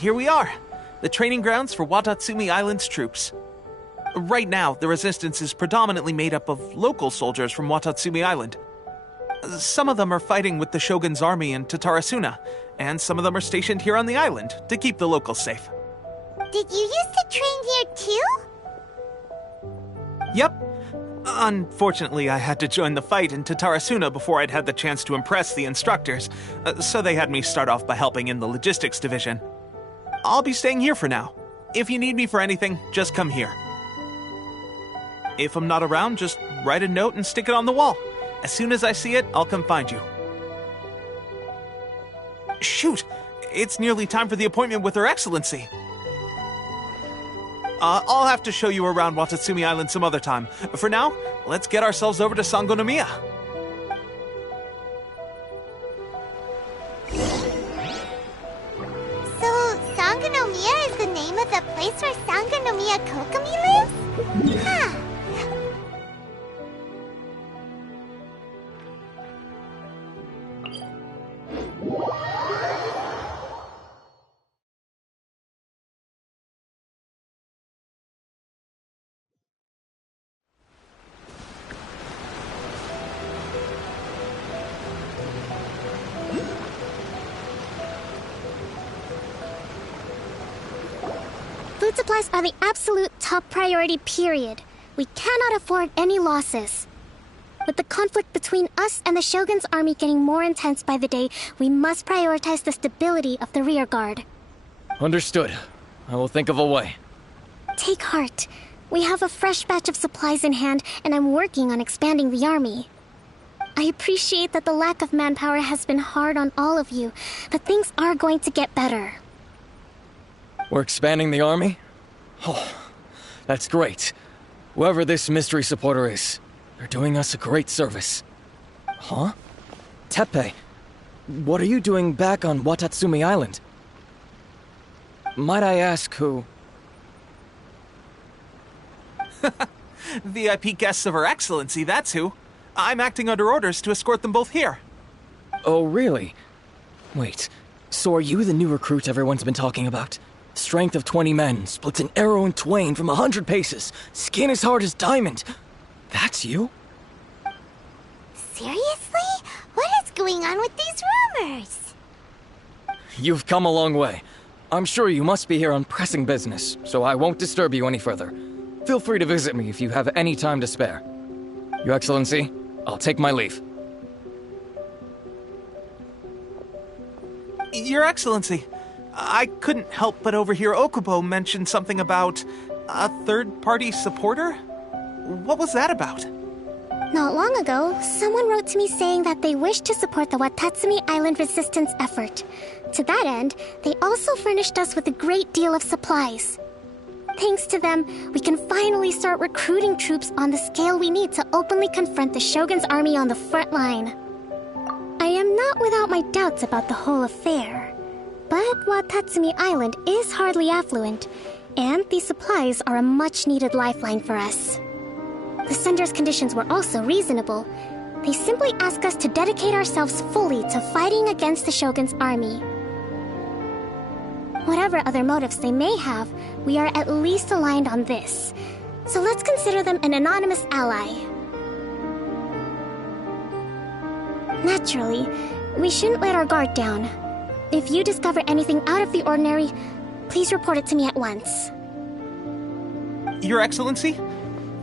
Here we are, the training grounds for Watatsumi Island's troops. Right now, the resistance is predominantly made up of local soldiers from Watatsumi Island. Some of them are fighting with the Shogun's army in Tatarasuna, and some of them are stationed here on the island to keep the locals safe. Did you used to train here too? Yep. Unfortunately, I had to join the fight in Tatarasuna before I'd had the chance to impress the instructors, so they had me start off by helping in the logistics division. I'll be staying here for now. If you need me for anything, just come here. If I'm not around, just write a note and stick it on the wall. As soon as I see it, I'll come find you. Shoot! It's nearly time for the appointment with Her Excellency. I'll have to show you around Watatsumi Island some other time. For now, let's get ourselves over to Sangonomiya. So, Sangonomiya is the name of the place where Sangonomiya Kokomi lives? Huh. Food supplies are the absolute top priority, period. We cannot afford any losses. With the conflict between us and the Shogun's army getting more intense by the day, we must prioritize the stability of the rear guard. Understood. I will think of a way. Take heart. We have a fresh batch of supplies in hand, and I'm working on expanding the army. I appreciate that the lack of manpower has been hard on all of you, but things are going to get better. We're expanding the army? Oh, that's great. Whoever this mystery supporter is, they're doing us a great service. Huh? Teppei, what are you doing back on Watatsumi Island? Might I ask who? VIP guests of Her Excellency, that's who. I'm acting under orders to escort them both here. Oh, really? Wait, so are you the new recruit everyone's been talking about? Strength of 20 men, splits an arrow in twain from 100 paces, skin as hard as diamond. That's you? Seriously? What is going on with these rumors? You've come a long way. I'm sure you must be here on pressing business, so I won't disturb you any further. Feel free to visit me if you have any time to spare. Your Excellency, I'll take my leave. Your Excellency, I couldn't help but overhear Okubo mention something about a third-party supporter? What was that about? Not long ago, someone wrote to me saying that they wish to support the Watatsumi Island resistance effort. To that end, they also furnished us with a great deal of supplies. Thanks to them, we can finally start recruiting troops on the scale we need to openly confront the Shogun's army on the front line. I am not without my doubts about the whole affair. But Watatsumi Island is hardly affluent, and these supplies are a much-needed lifeline for us. The sender's conditions were also reasonable. They simply ask us to dedicate ourselves fully to fighting against the Shogun's army. Whatever other motives they may have, we are at least aligned on this. So let's consider them an anonymous ally. Naturally, we shouldn't let our guard down. If you discover anything out of the ordinary, please report it to me at once. Your Excellency,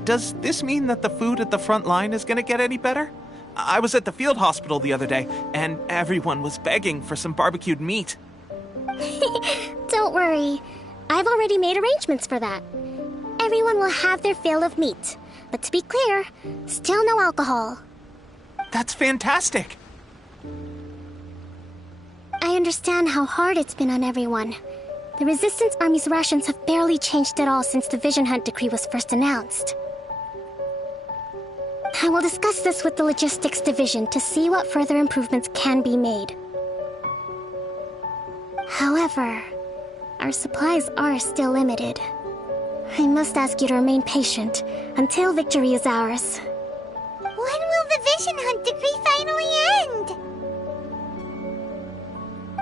does this mean that the food at the front line is gonna get any better? I was at the field hospital the other day, and everyone was begging for some barbecued meat. Don't worry. I've already made arrangements for that. Everyone will have their fill of meat. But to be clear, still no alcohol. That's fantastic! I understand how hard it's been on everyone. The Resistance Army's rations have barely changed at all since the Vision Hunt decree was first announced. I will discuss this with the Logistics Division to see what further improvements can be made. However, our supplies are still limited. I must ask you to remain patient until victory is ours. When will the Vision Hunt decree finally end?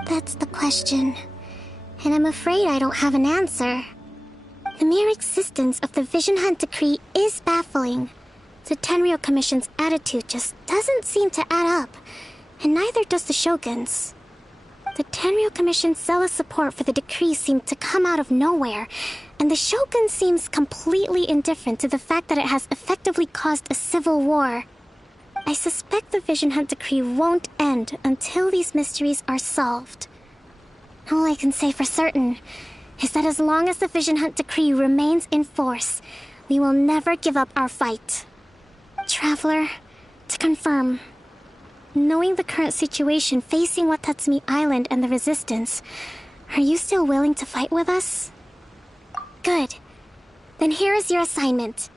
That's the question. And I'm afraid I don't have an answer. The mere existence of the Vision Hunt decree is baffling. The Tenryou Commission's attitude just doesn't seem to add up, and neither does the Shogun's. The Tenryou Commission's zealous support for the decree seemed to come out of nowhere, and the Shogun seems completely indifferent to the fact that it has effectively caused a civil war. I suspect the Vision Hunt decree won't end until these mysteries are solved. All I can say for certain is that as long as the Vision Hunt decree remains in force, we will never give up our fight. Traveler, to confirm, knowing the current situation facing Watatsumi Island and the Resistance, are you still willing to fight with us? Good. Then here is your assignment.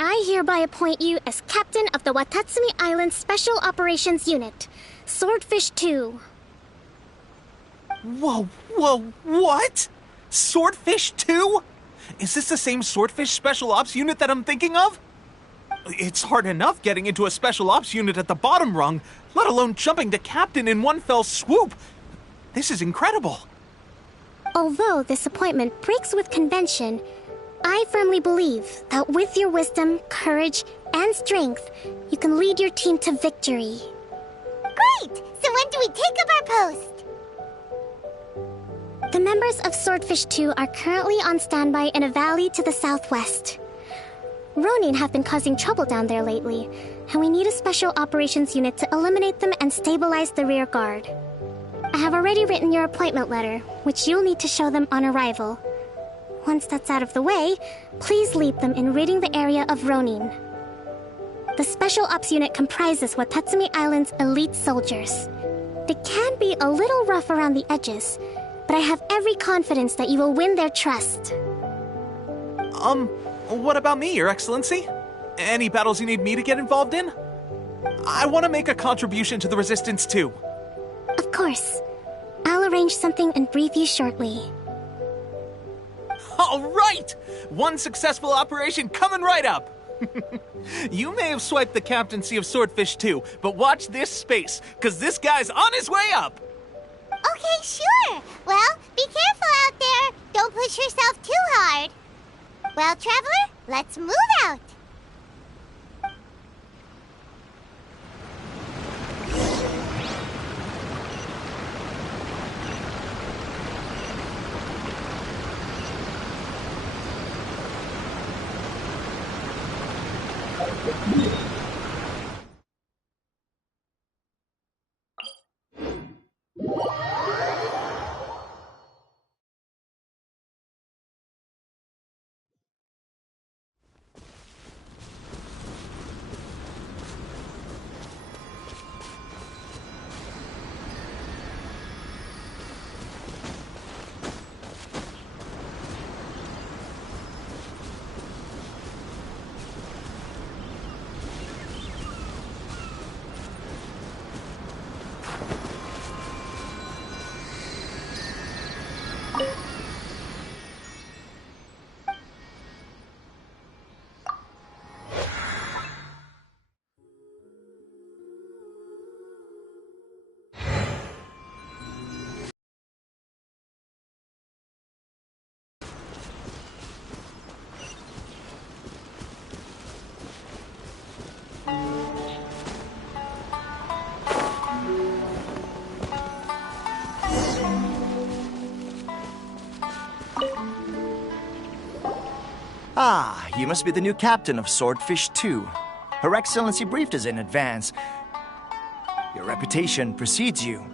I hereby appoint you as Captain of the Watatsumi Island Special Operations Unit, Swordfish 2. Whoa, what? Swordfish 2? Is this the same Swordfish Special Ops unit that I'm thinking of? It's hard enough getting into a Special Ops unit at the bottom rung, let alone jumping to Captain in one fell swoop. This is incredible. Although this appointment breaks with convention, I firmly believe that with your wisdom, courage, and strength, you can lead your team to victory. Great! So when do we take up our post? The members of Swordfish 2 are currently on standby in a valley to the southwest. Ronin have been causing trouble down there lately, and we need a special operations unit to eliminate them and stabilize the rear guard. I have already written your appointment letter, which you'll need to show them on arrival. Once that's out of the way, please lead them in ridding the area of Ronin. The Special Ops unit comprises Watatsumi Island's elite soldiers. They can be a little rough around the edges, but I have every confidence that you will win their trust. What about me, Your Excellency? Any battles you need me to get involved in? I want to make a contribution to the Resistance too. Of course. I'll arrange something and brief you shortly. All right! One successful operation coming right up! You may have swiped the captaincy of Swordfish 2, but watch this space, because this guy's on his way up! Okay, sure. Well, be careful out there. Don't push yourself too hard. Well, Traveler, let's move out. Ah, you must be the new captain of Swordfish 2. Her Excellency briefed us in advance. Your reputation precedes you,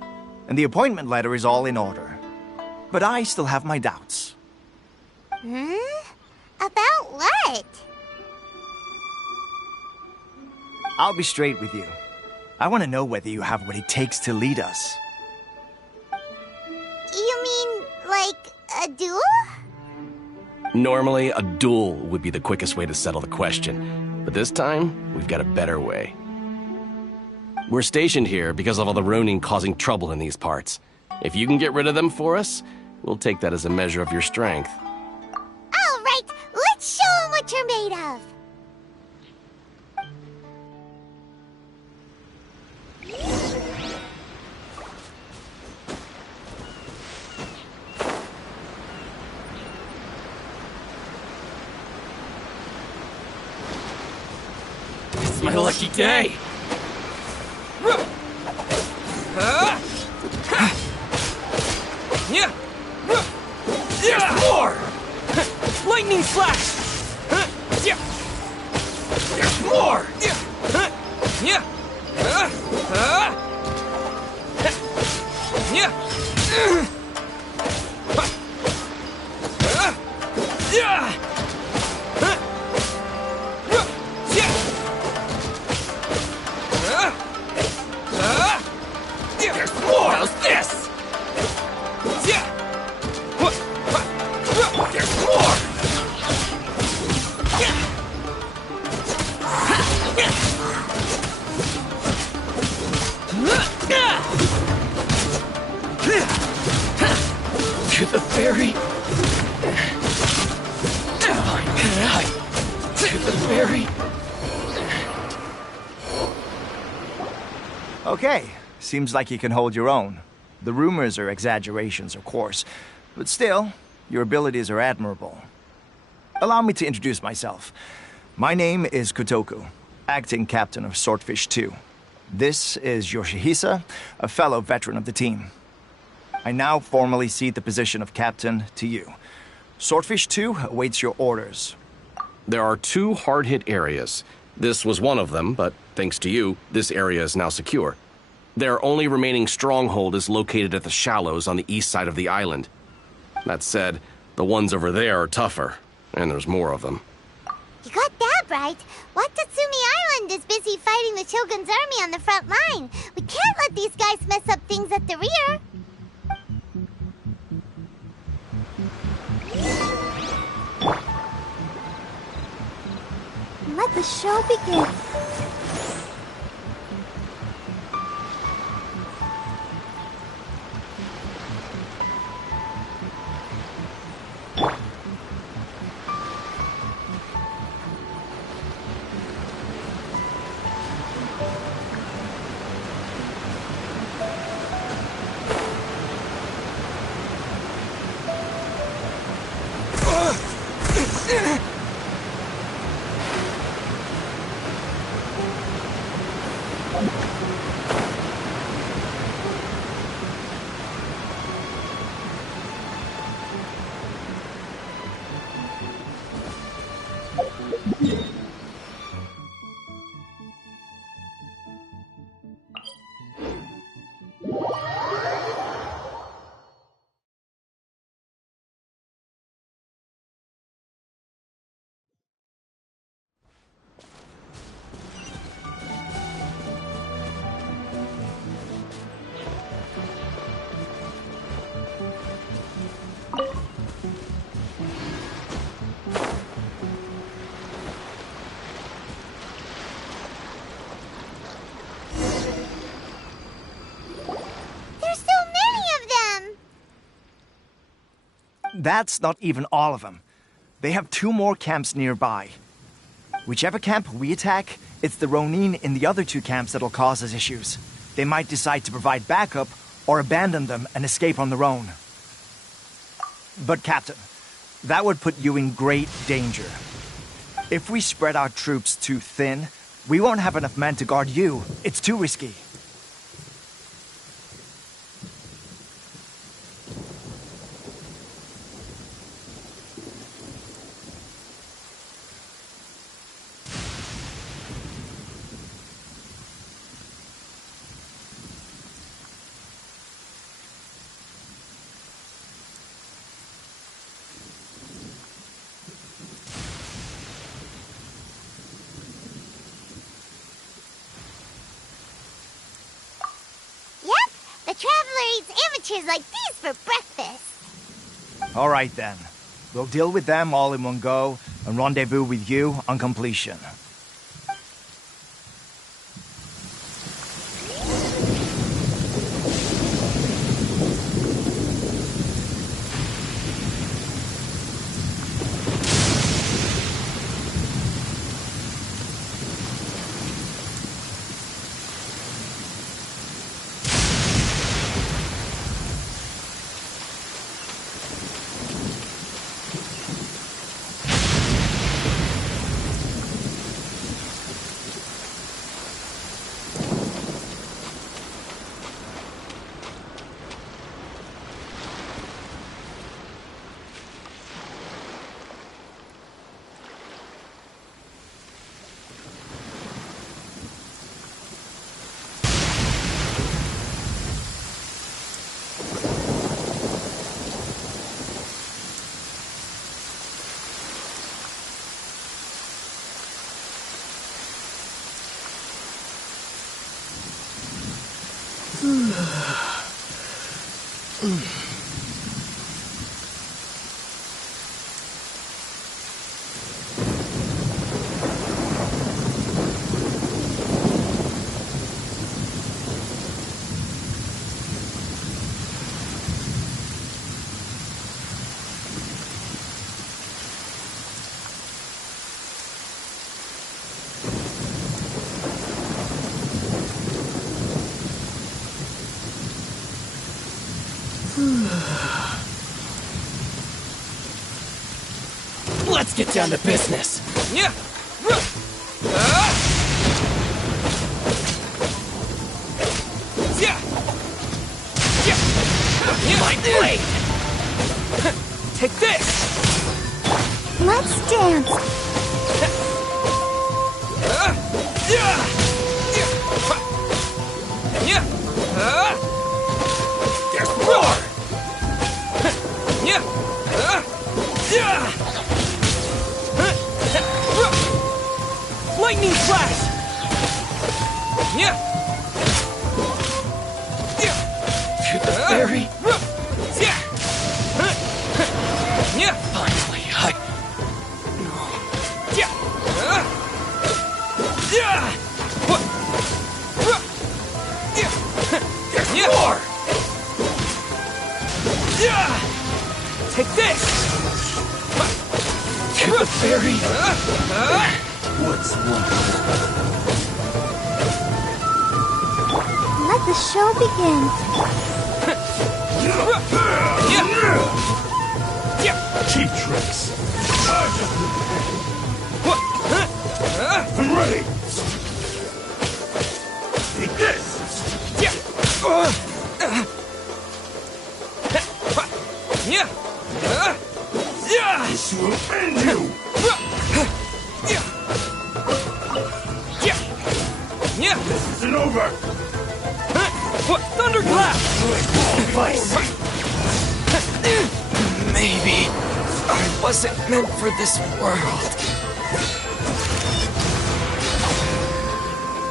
and the appointment letter is all in order. But I still have my doubts. About what? I'll be straight with you. I want to know whether you have what it takes to lead us. You mean, like, A duel? Normally, a duel would be the quickest way to settle the question, but this time, we've got a better way. We're stationed here because of all the Ronin causing trouble in these parts. If you can get rid of them for us, we'll take that as a measure of your strength. All right, let's show them what you're made of. It's my lucky day! There's more! Lightning slash! There's more! There's more! How's this? There's more! To the ferry. To the ferry. Okay, seems like you can hold your own. The rumors are exaggerations, of course, but still, your abilities are admirable. Allow me to introduce myself. My name is Kotoku, acting captain of Swordfish 2. This is Yoshihisa, a fellow veteran of the team. I now formally cede the position of captain to you. Swordfish 2 awaits your orders. There are 2 hard-hit areas. This was one of them, but thanks to you, this area is now secure. Their only remaining stronghold is located at the shallows on the east side of the island. That said, the ones over there are tougher, and there's more of them. You got that right. Watatsumi Island is busy fighting the Shogun's army on the front line. We can't let these guys mess up things at the rear. Let the show begin. That's not even all of them. They have 2 more camps nearby. Whichever camp we attack, it's the Ronin in the other 2 camps that'll cause us issues. They might decide to provide backup or abandon them and escape on their own. But Captain, that would put you in great danger. If we spread our troops too thin, we won't have enough men to guard you. It's too risky. Yep, the Traveler eats amateurs like these for breakfast. All right then. We'll deal with them all in one go and rendezvous with you on completion. Let's get down to business. Yeah. My blade! Take this. Let's dance. There's more! Lightning flash. To the very... Finally, There's more! Take this. To the very... What's what? Let the show begin. Cheap tricks. I'm ready. Take this. This will end you. This isn't over. Thunderclap. Maybe I wasn't meant for this world.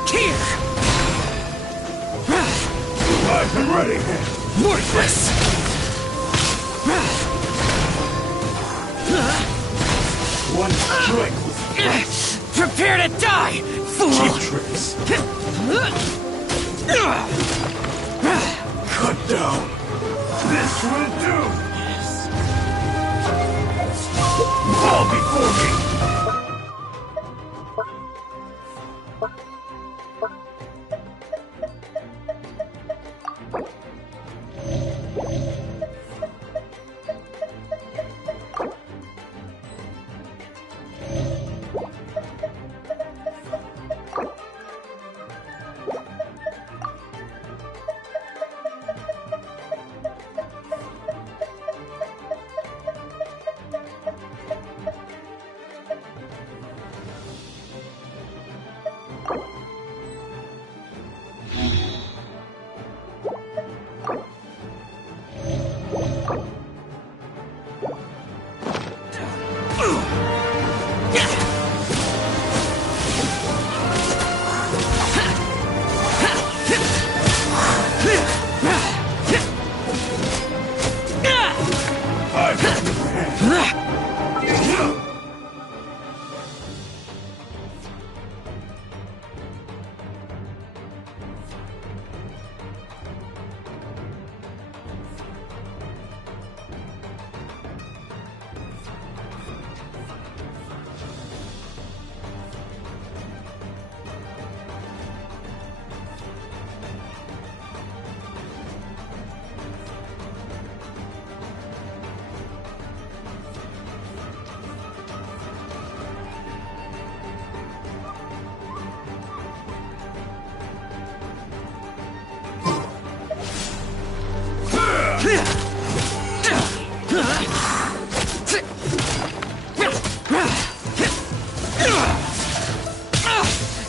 Here. I'm ready. Worthless! One strike was Prepare to die, fool! cheap tricks. Cut down. This will do. Fall before me.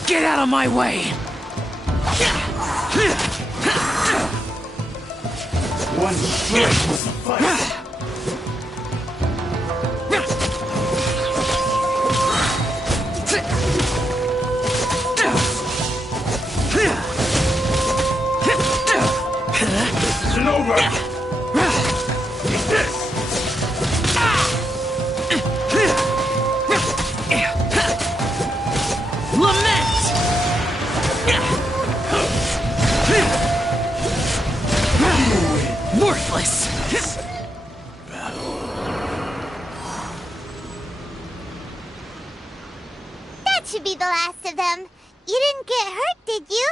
Get out of my way! One strike will suffice. This isn't over. Take this. Lament! Worthless! That should be the last of them. You didn't get hurt, did you?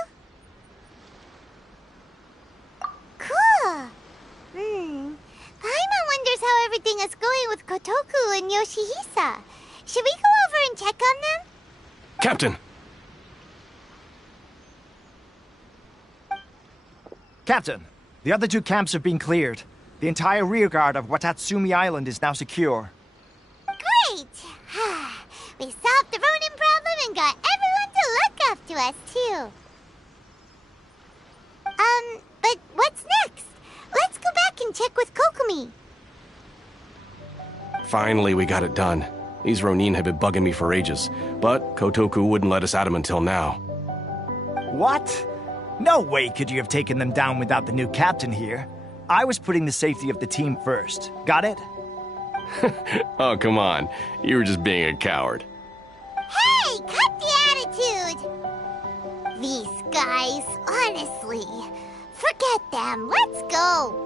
Cool. Paimon wonders how everything is going with Kotoku and Yoshihisa. Should we go over and check on them? Captain! Captain, the other two camps have been cleared. The entire rearguard of Watatsumi Island is now secure. Great! We solved the Ronin problem and got everyone to look after us, too. But what's next? Let's go back and check with Kokumi. Finally, we got it done. These Ronin have been bugging me for ages, but Kotoku wouldn't let us at them until now. What? No way could you have taken them down without the new captain here. I was putting the safety of the team first. Got it? Oh, come on. You were just being a coward. Hey, cut the attitude! These guys, honestly. Forget them. Let's go.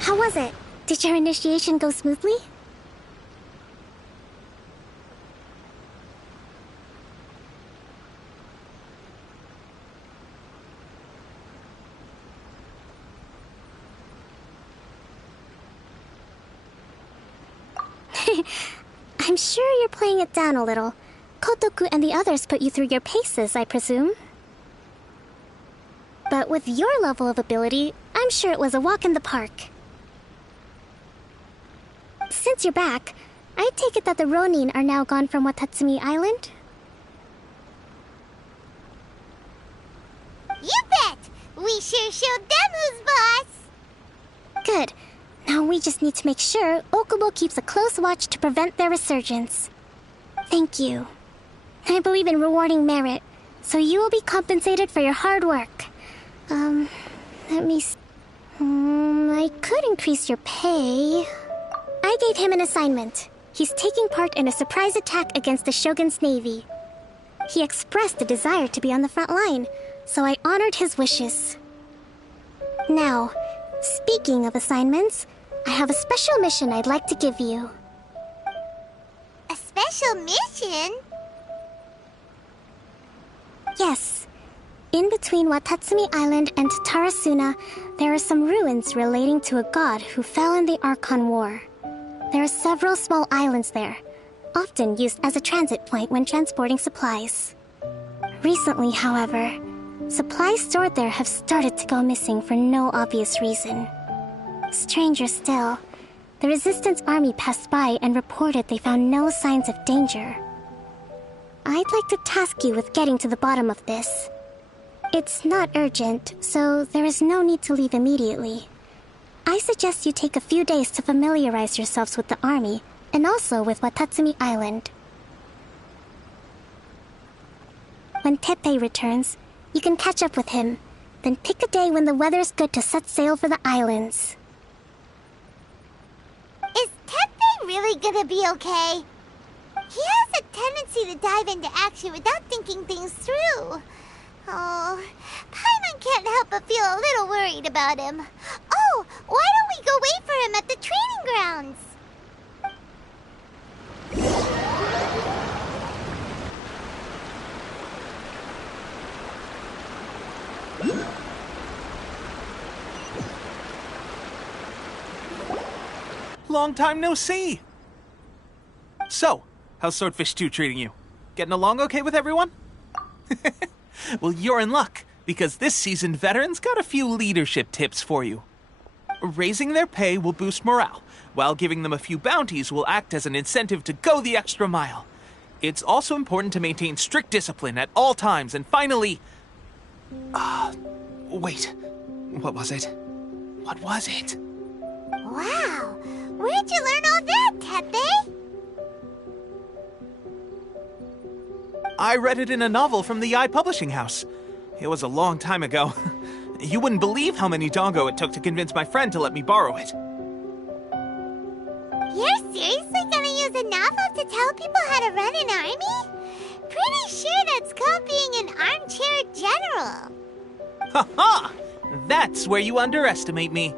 How was it? Did your initiation go smoothly? I'm sure you're playing it down a little. Kotoku and the others put you through your paces, I presume. But with your level of ability, I'm sure it was a walk in the park. Since you're back, I take it that the Ronin are now gone from Watatsumi Island? You bet! We sure showed them who's boss! Good. Now we just need to make sure Okubo keeps a close watch to prevent their resurgence. Thank you. I believe in rewarding merit, so you will be compensated for your hard work. Let me see. I could increase your pay. I gave him an assignment. He's taking part in a surprise attack against the Shogun's navy. He expressed a desire to be on the front line, so I honored his wishes. Now, speaking of assignments, I have a special mission I'd like to give you. A special mission? Yes. In between Watatsumi Island and Tarasuna, there are some ruins relating to a god who fell in the Archon War. There are several small islands there, often used as a transit point when transporting supplies. Recently, however, supplies stored there have started to go missing for no obvious reason. Stranger still, the Resistance army passed by and reported they found no signs of danger. I'd like to task you with getting to the bottom of this. It's not urgent, so there is no need to leave immediately. I suggest you take a few days to familiarize yourselves with the army, and also with Watatsumi Island. When Teppei returns, you can catch up with him, then pick a day when the weather's good to set sail for the islands. Is Teppei really gonna be okay? He has a tendency to dive into action without thinking things through. Oh, Paimon can't help but feel a little worried about him. Oh, why don't we go wait for him at the training grounds? Long time no see! So, how's Swordfish 2 treating you? Getting along okay with everyone? Well, you're in luck, because this seasoned veteran's got a few leadership tips for you. Raising their pay will boost morale, while giving them a few bounties will act as an incentive to go the extra mile. It's also important to maintain strict discipline at all times, and finally... wait. What was it? What was it? Wow, where'd you learn all that, Teppei? I read it in a novel from the Publishing House. It was a long time ago. You wouldn't believe how many dongo it took to convince my friend to let me borrow it. You're seriously gonna use a novel to tell people how to run an army? Pretty sure that's called being an armchair general. Ha ha! That's where you underestimate me.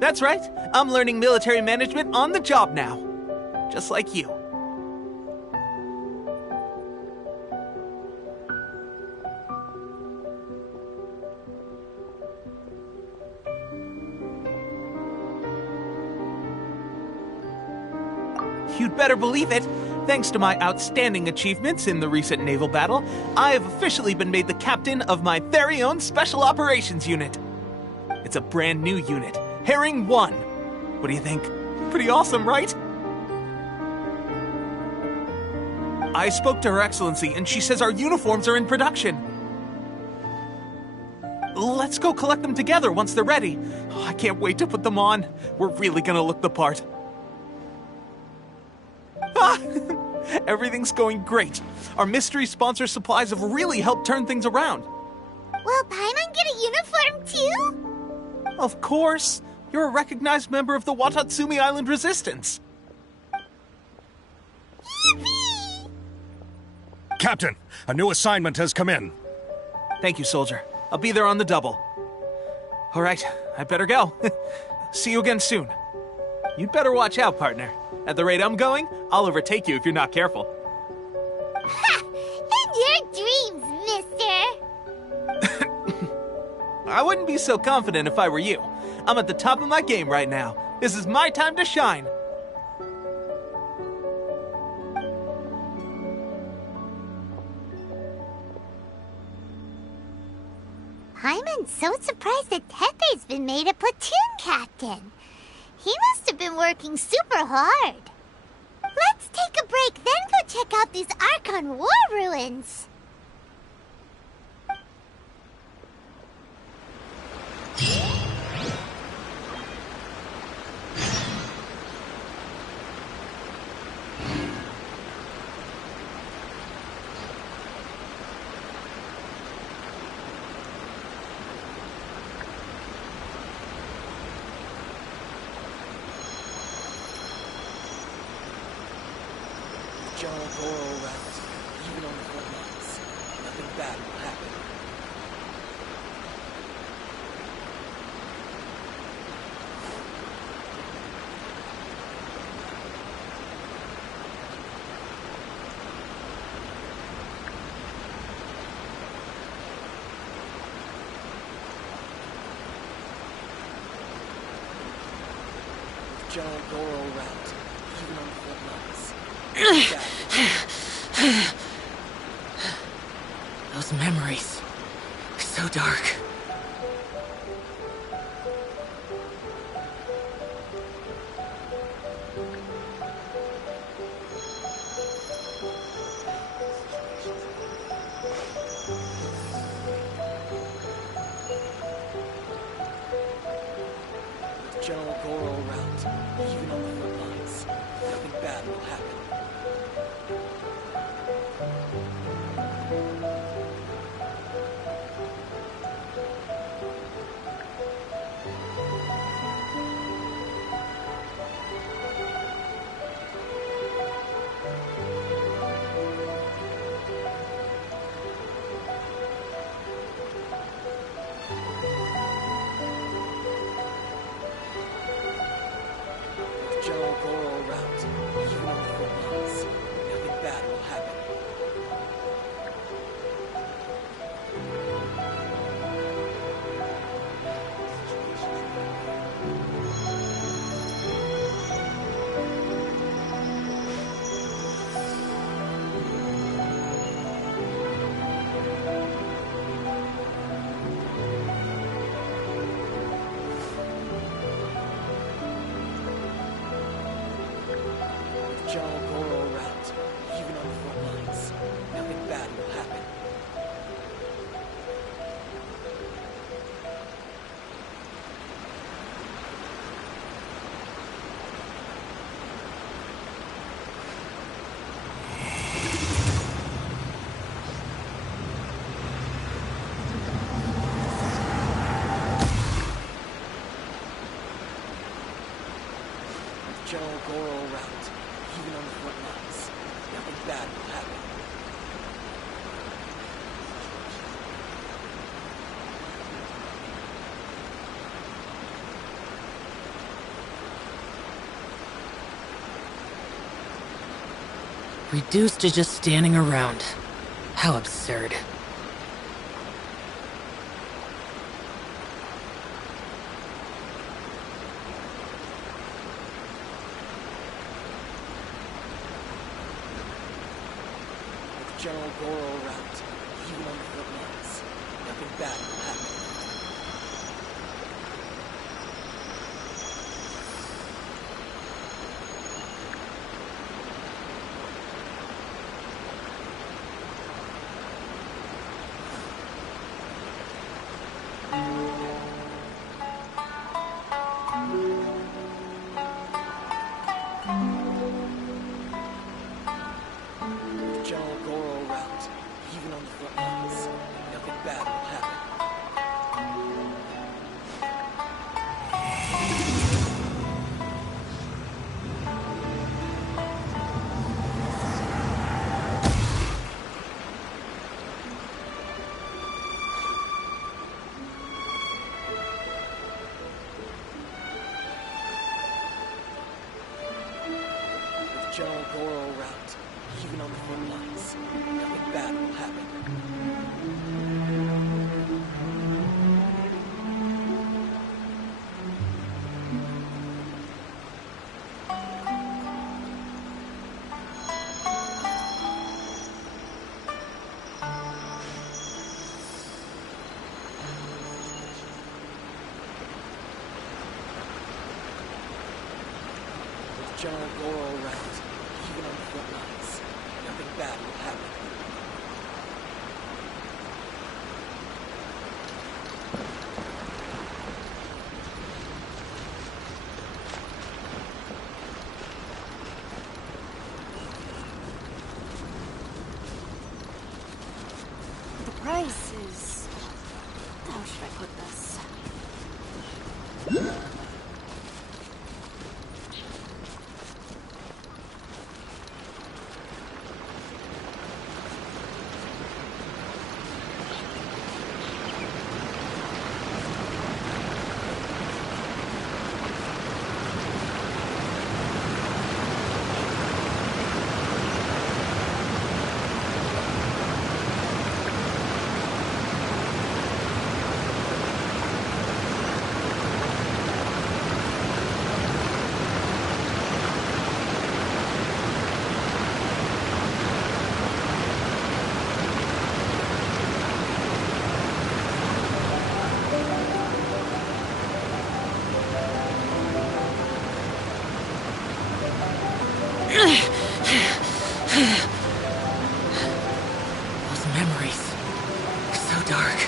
That's right, I'm learning military management on the job now. Just like you. You'd better believe it. Thanks to my outstanding achievements in the recent naval battle, I have officially been made the captain of my very own Special Operations Unit. It's a brand new unit, Herring 1. What do you think? Pretty awesome, right? I spoke to Her Excellency, and she says our uniforms are in production. Let's go collect them together once they're ready. Oh, I can't wait to put them on. We're really gonna look the part. Everything's going great. Our mystery sponsor supplies have really helped turn things around. Will Paimon get a uniform too? Of course. You're a recognized member of the Watatsumi Island Resistance. Yippee! Captain, a new assignment has come in. Thank you, soldier. I'll be there on the double. All right, I better go. See you again soon. You'd better watch out, partner. At the rate I'm going, I'll overtake you if you're not careful. Ha! In your dreams, mister! I wouldn't be so confident if I were you. I'm at the top of my game right now. This is my time to shine. Paimon's so surprised that Teppei's been made a platoon captain. He must have been working super hard. Let's take a break, then go check out these Archon War ruins. General Goro around, even on the front lines. Nothing bad will happen. General Goro around, even on the front lines. Those memories, so dark. General Goro around, even on the front lines. Nothing bad will happen. General Goro around, even on the front lines. Nothing bad will happen. General Goro around, even on the front lines. Nothing bad will happen. General Goro around, even on the front lines. Nothing bad will happen. Reduced to just standing around. How absurd. General Goro around, even on the front lines. Nothing bad will happen. General Goro around, even on the front lines. Nothing bad will happen. With General Goro around, even on the front lines, nothing bad will happen. With General Goro around, even on the front lines, nothing bad will happen. The price is... How should I put this? Those memories. So dark.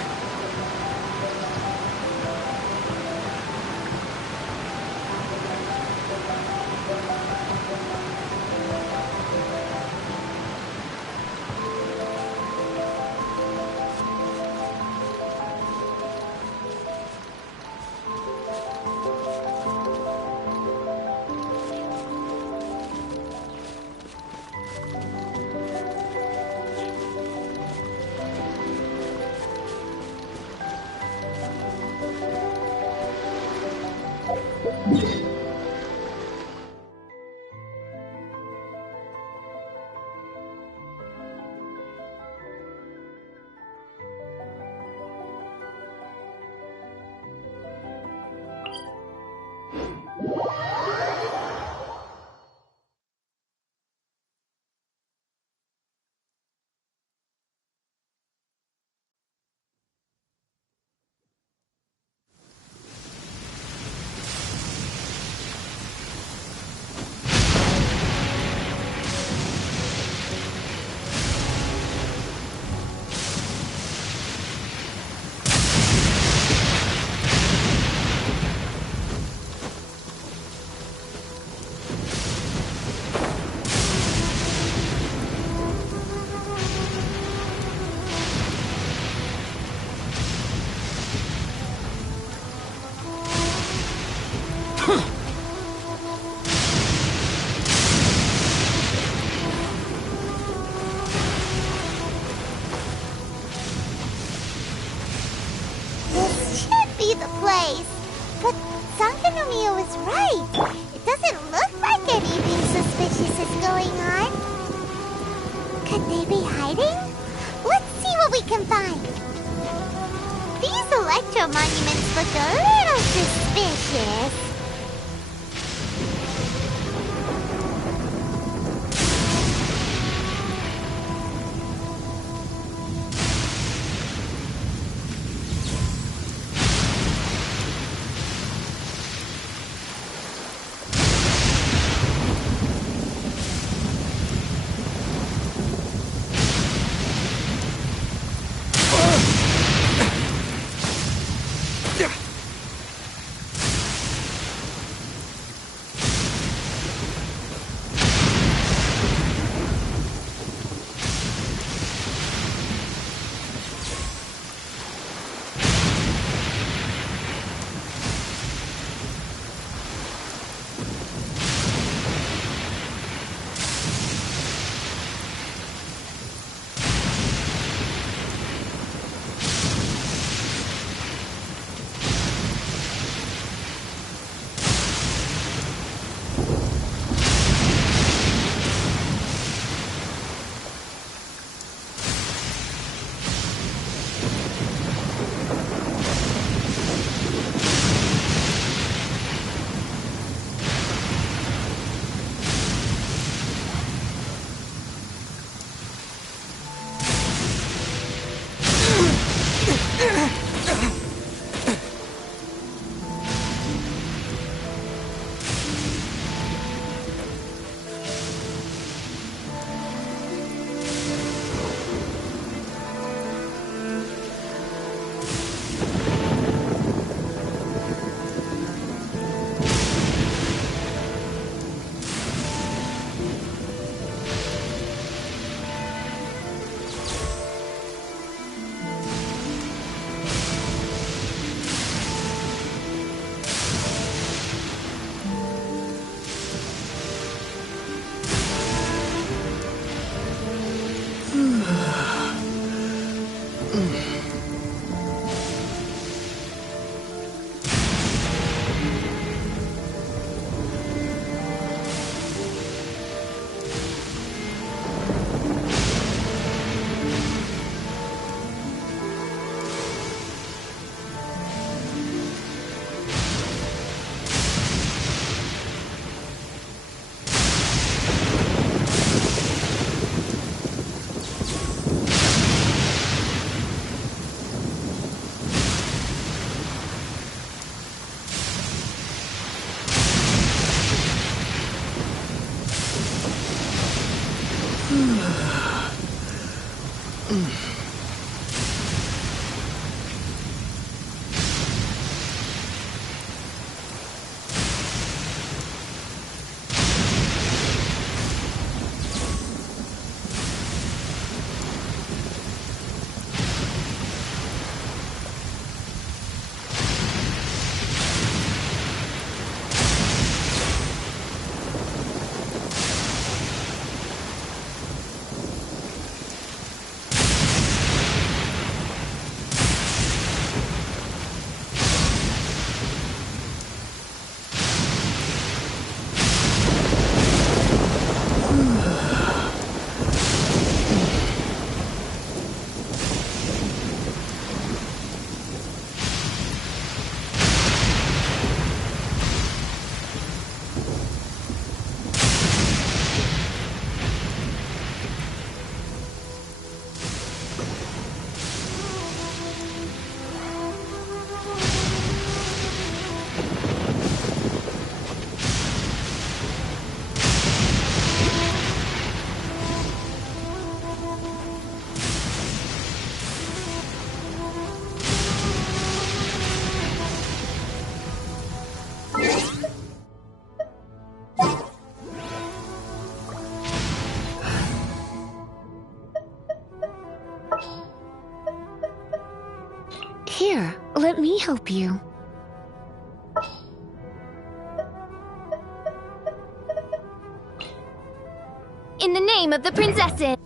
other monuments looked a little suspicious. Here, let me help you. In the name of the princesses!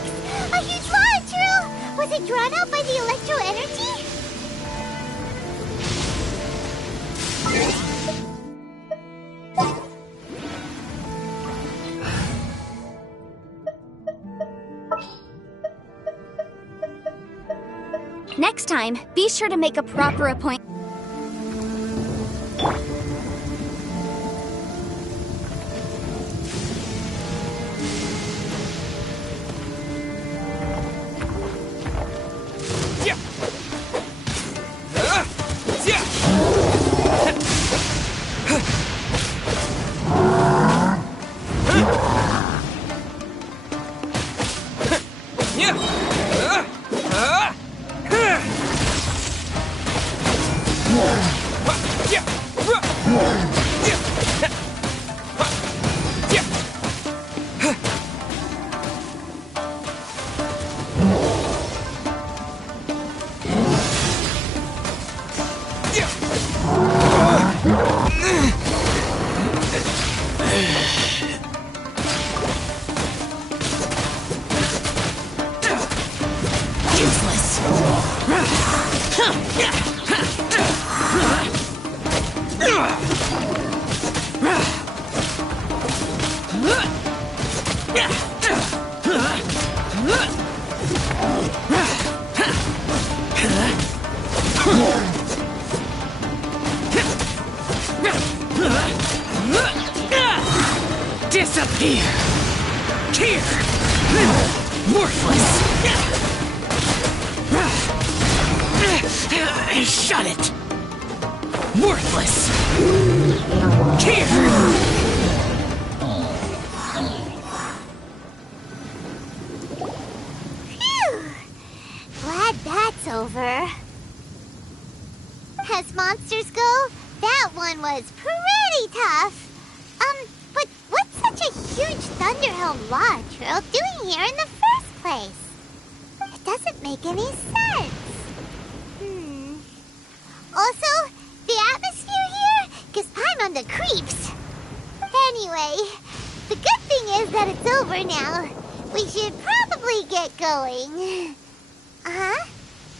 Yikes! A huge molecule! Was it drawn out by the electro energy? Next time, be sure to make a proper appointment. Disappear! Here! Worthless! Shut it! Worthless! Here! Phew! Glad that's over. As monsters go, that one was pretty tough. But what's such a huge Thunderhelm Law Trail doing here in the first place? It doesn't make any sense. Also, the atmosphere here gives Paimon the creeps. Anyway, the good thing is that it's over now. We should probably get going. Huh?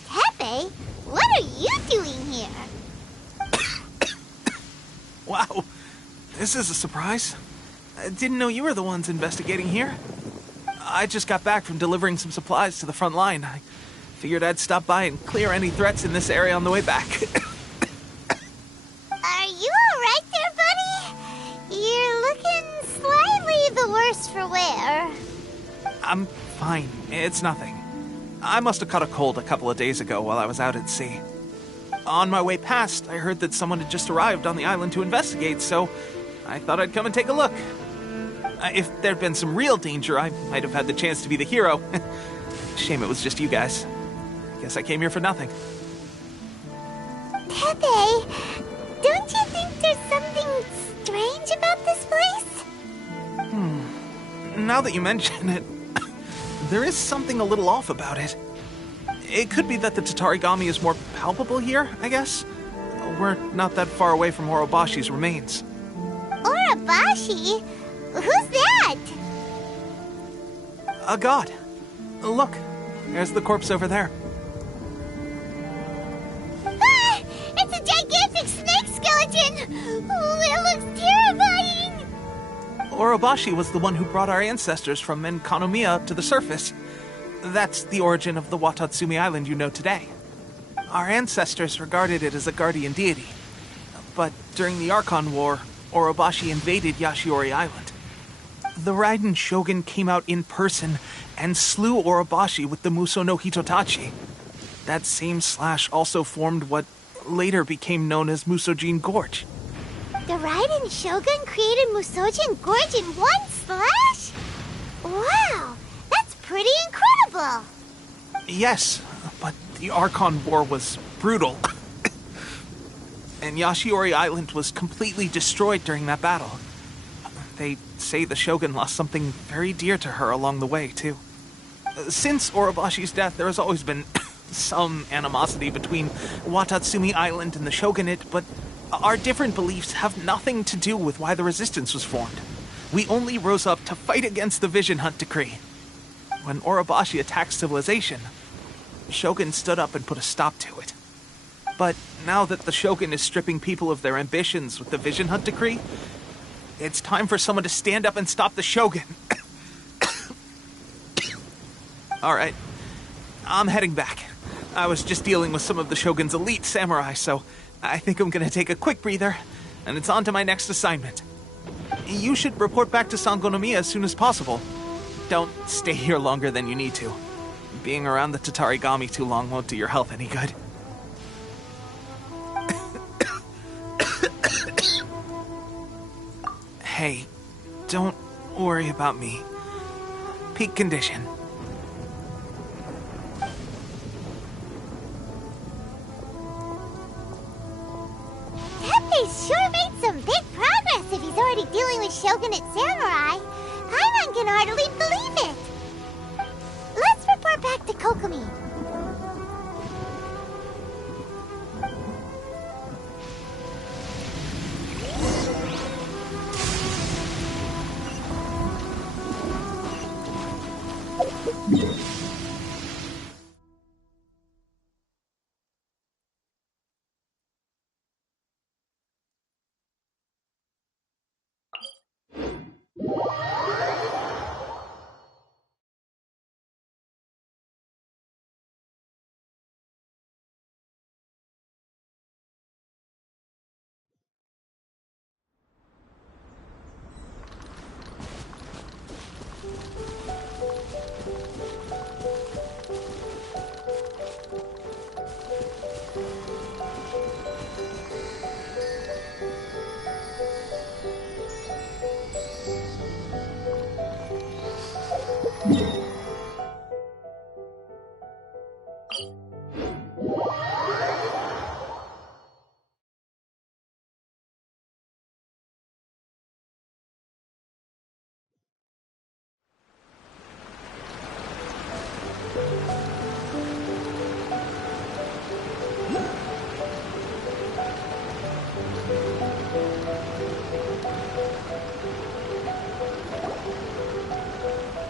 Tepe, what are you doing here? Wow, this is a surprise. I didn't know you were the ones investigating here. I just got back from delivering some supplies to the front line. I figured I'd stop by and clear any threats in this area on the way back. Are you alright there, buddy? You're looking slightly the worse for wear. I'm fine. It's nothing. I must have caught a cold a couple of days ago while I was out at sea. On my way past, I heard that someone had just arrived on the island to investigate, so I thought I'd come and take a look. If there'd been some real danger, I might have had the chance to be the hero. Shame it was just you guys. Guess I came here for nothing. Tepe, don't you think there's something strange about this place? Now that you mention it, there is something a little off about it. It could be that the Tatarigami is more palpable here, I guess. We're not that far away from Orobashi's remains. Orobashi? Who's that? A god. Look, there's the corpse over there. Ah! It's a gigantic snake skeleton! Oh, it looks terrifying! Orobashi was the one who brought our ancestors from Enkanomiya up to the surface. That's the origin of the Watatsumi Island you know today. Our ancestors regarded it as a guardian deity. But during the Archon War, Orobashi invaded Yashiori Island. The Raiden Shogun came out in person and slew Orobashi with the Muso no Hitotachi. That same slash also formed what later became known as Musojin Gorge. The Raiden Shogun created Musojin Gorge in one slash? Wow, that's pretty incredible! Yes, but the Archon War was brutal. And Yashiori Island was completely destroyed during that battle. They say the Shogun lost something very dear to her along the way, too. Since Orobashi's death, there has always been some animosity between Watatsumi Island and the Shogunate, but our different beliefs have nothing to do with why the resistance was formed. We only rose up to fight against the Vision Hunt decree. when Orobashi attacked civilization, Shogun stood up and put a stop to it. But now that the Shogun is stripping people of their ambitions with the Vision Hunt decree, it's time for someone to stand up and stop the Shogun. Alright, I'm heading back. I was just dealing with some of the Shogun's elite samurai, so I think I'm gonna take a quick breather, and it's on to my next assignment. You should report back to Sangonomiya as soon as possible. Don't stay here longer than you need to. Being around the Tatarigami too long won't do your health any good. Hey, don't worry about me. Peak condition. Teppei's sure made some big progress if he's already dealing with Shogunate samurai. Paimon can hardly believe it. Let's report back to Kokomi.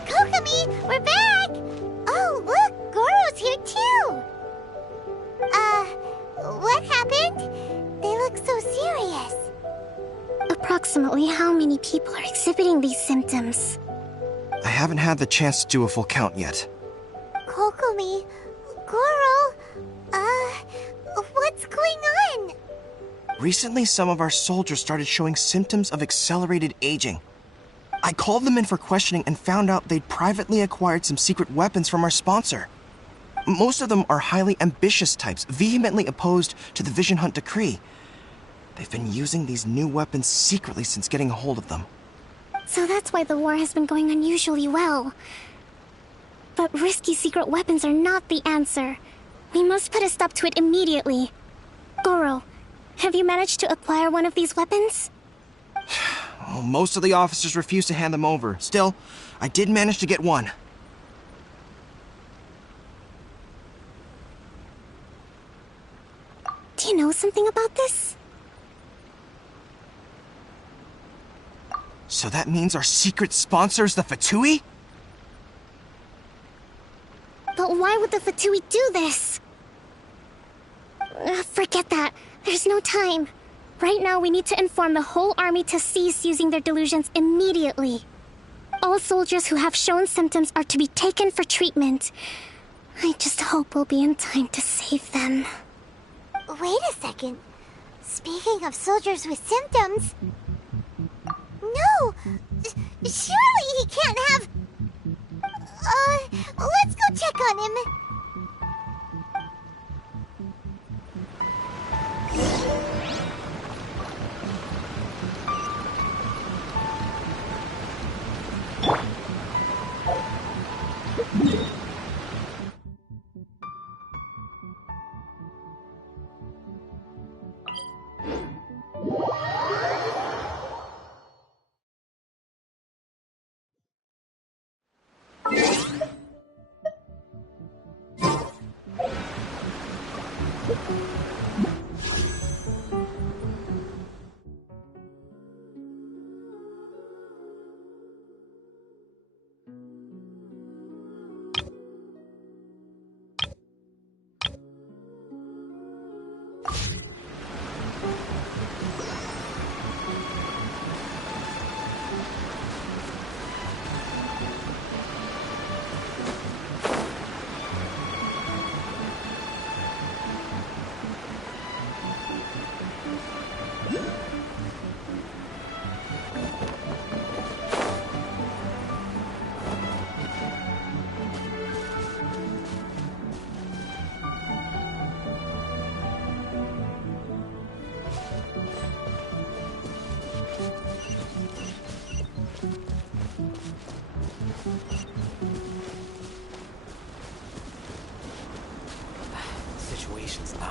Kokomi, we're back! Oh, look, Goro's here too! What happened? They look so serious. Approximately how many people are exhibiting these symptoms? I haven't had the chance to do a full count yet. Kokomi, Goro, what's going on? Recently, some of our soldiers started showing symptoms of accelerated aging. I called them in for questioning and found out they'd privately acquired some secret weapons from our sponsor. Most of them are highly ambitious types, vehemently opposed to the Vision Hunt decree. They've been using these new weapons secretly since getting a hold of them. So that's why the war has been going unusually well. But risky secret weapons are not the answer. We must put a stop to it immediately. Goro, have you managed to acquire one of these weapons? Well, most of the officers refuse to hand them over. Still, I did manage to get one. Do you know something about this? So that means our secret sponsor is the Fatui? But why would the Fatui do this? Forget that. There's no time. Right now, we need to inform the whole army to cease using their delusions immediately. All soldiers who have shown symptoms are to be taken for treatment. I just hope we'll be in time to save them. Wait a second. Speaking of soldiers with symptoms... No! Surely he can't have... let's go check on him.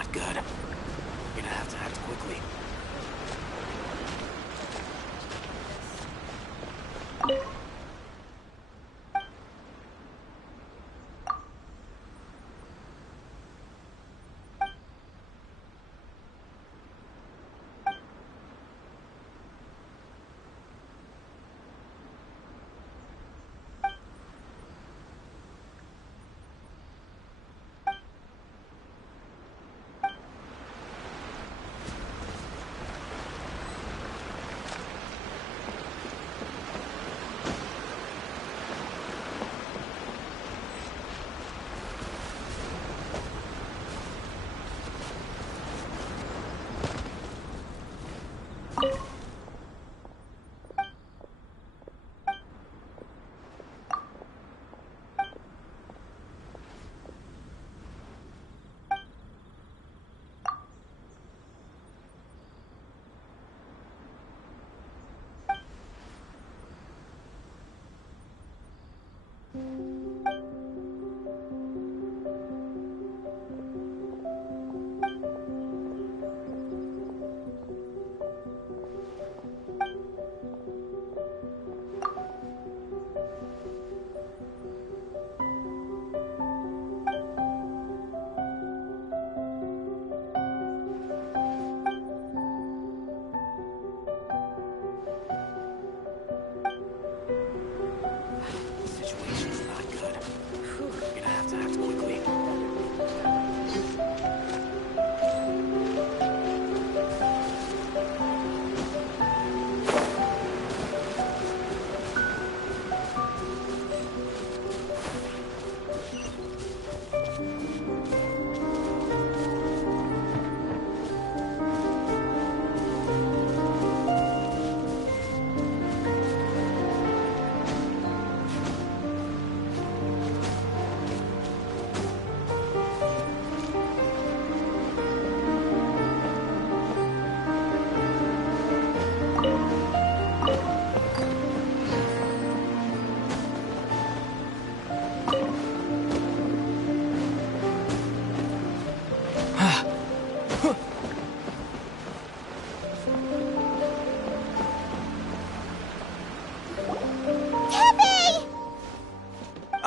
not good. We're gonna have to act quickly. Situation's not good. We're gonna have to act quickly.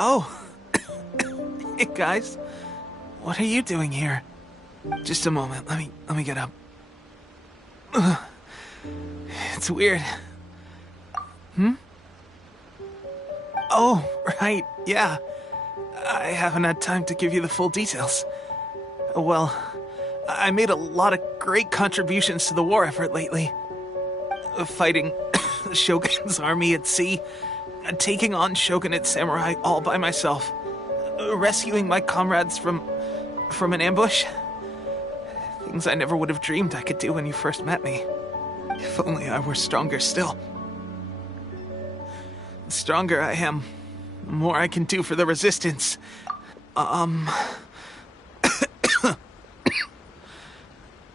Oh. Hey, guys. What are you doing here? Just a moment. Let me get up. Ugh. It's weird. Oh, right. Yeah. I haven't had time to give you the full details. Well, I made a lot of great contributions to the war effort lately. Fighting the Shogun's army at sea, taking on Shogunate samurai all by myself, rescuing my comrades from an ambush. Things I never would have dreamed I could do when you first met me. If only I were stronger still. The stronger I am, the more I can do for the Resistance.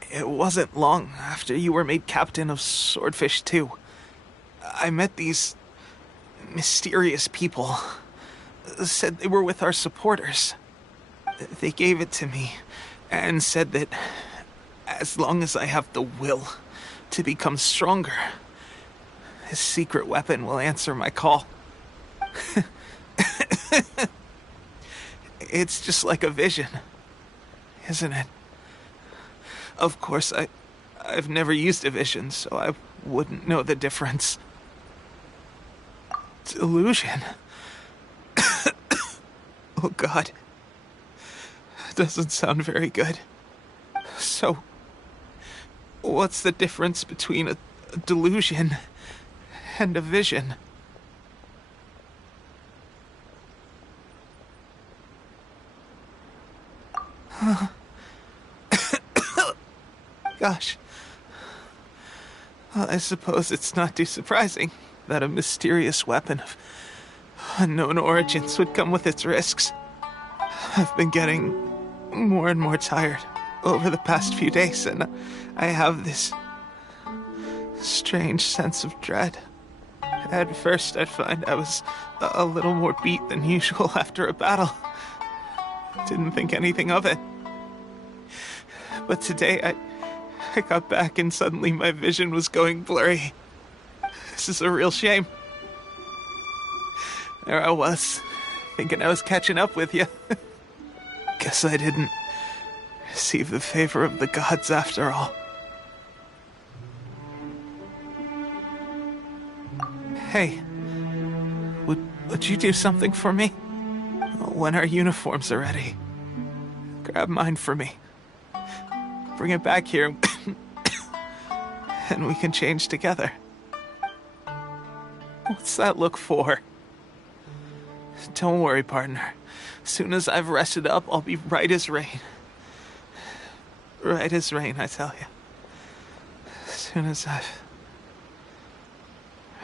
It wasn't long after you were made captain of Swordfish 2. I met these mysterious people. Said they were with our supporters. They gave it to me and said that as long as I have the will to become stronger, his secret weapon will answer my call. It's just like a vision, isn't it? Of course, I've never used a vision, so I wouldn't know the difference. Delusion. Oh God. Doesn't sound very good. So, what's the difference between a delusion and a vision? Gosh. Well, I suppose it's not too surprising that a mysterious weapon of unknown origins would come with its risks. I've been getting more and more tired over the past few days, and I have this strange sense of dread. At first, I'd find I was a little more beat than usual after a battle. Didn't think anything of it. But today I got back and suddenly my vision was going blurry. This is a real shame. There I was, thinking I was catching up with you. Guess I didn't receive the favor of the gods after all. Hey, would you do something for me? When our uniforms are ready, grab mine for me. Bring it back here, and we can change together. What's that look for? Don't worry, partner. As soon as I've rested up, I'll be right as rain. Right as rain, I tell you. As soon as I've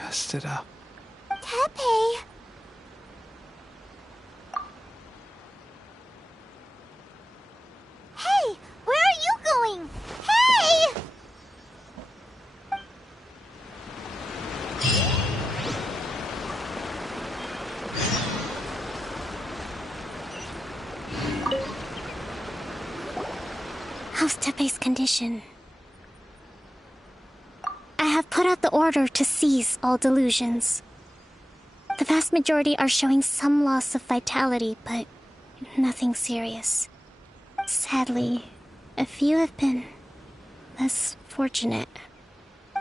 rested up. Tepe! Hey! Where are you going? Hey! How's Tepe's condition? I have put out the order to seize all delusions. The vast majority are showing some loss of vitality, but nothing serious. Sadly, a few have been less fortunate.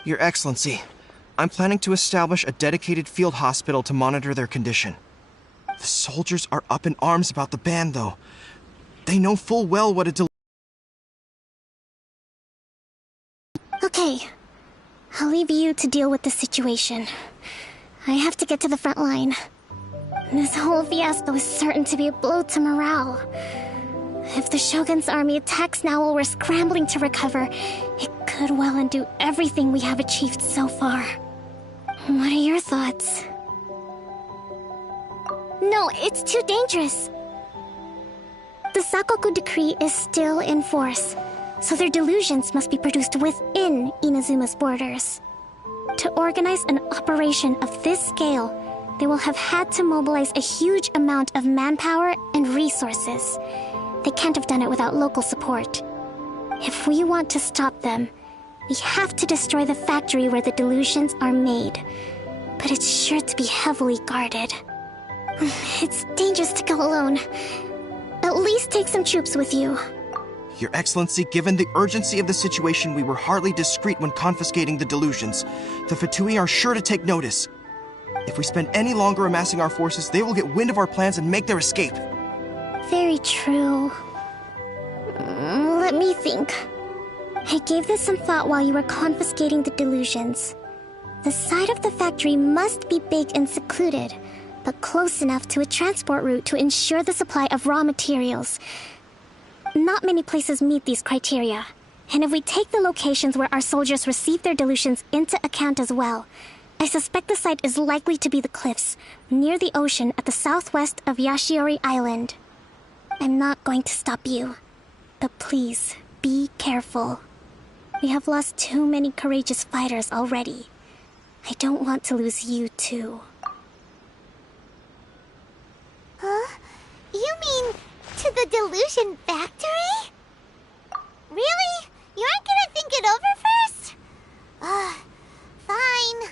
Your Excellency, I'm planning to establish a dedicated field hospital to monitor their condition. The soldiers are up in arms about the ban, though. They know full well what a Okay, I'll leave you to deal with the situation. I have to get to the front line. This whole fiasco is certain to be a blow to morale. If the Shogun's army attacks now while we're scrambling to recover, it could well undo everything we have achieved so far. What are your thoughts? No, it's too dangerous. The Sakoku decree is still in force, so their delusions must be produced within Inazuma's borders. To organize an operation of this scale, they will have had to mobilize a huge amount of manpower and resources. They can't have done it without local support. If we want to stop them, we have to destroy the factory where the delusions are made. But it's sure to be heavily guarded. It's dangerous to go alone. At least take some troops with you. Your Excellency, given the urgency of the situation, we were hardly discreet when confiscating the delusions. The Fatui are sure to take notice. If we spend any longer amassing our forces, they will get wind of our plans and make their escape. Very true. Let me think. I gave this some thought while you were confiscating the delusions. The side of the factory must be big and secluded, but close enough to a transport route to ensure the supply of raw materials. Not many places meet these criteria, and if we take the locations where our soldiers receive their delusions into account as well, I suspect the site is likely to be the cliffs, near the ocean at the southwest of Yashiori Island. I'm not going to stop you, but please, be careful. We have lost too many courageous fighters already. I don't want to lose you too. Huh? You mean to the delusion factory? Really? You aren't gonna think it over first? Fine.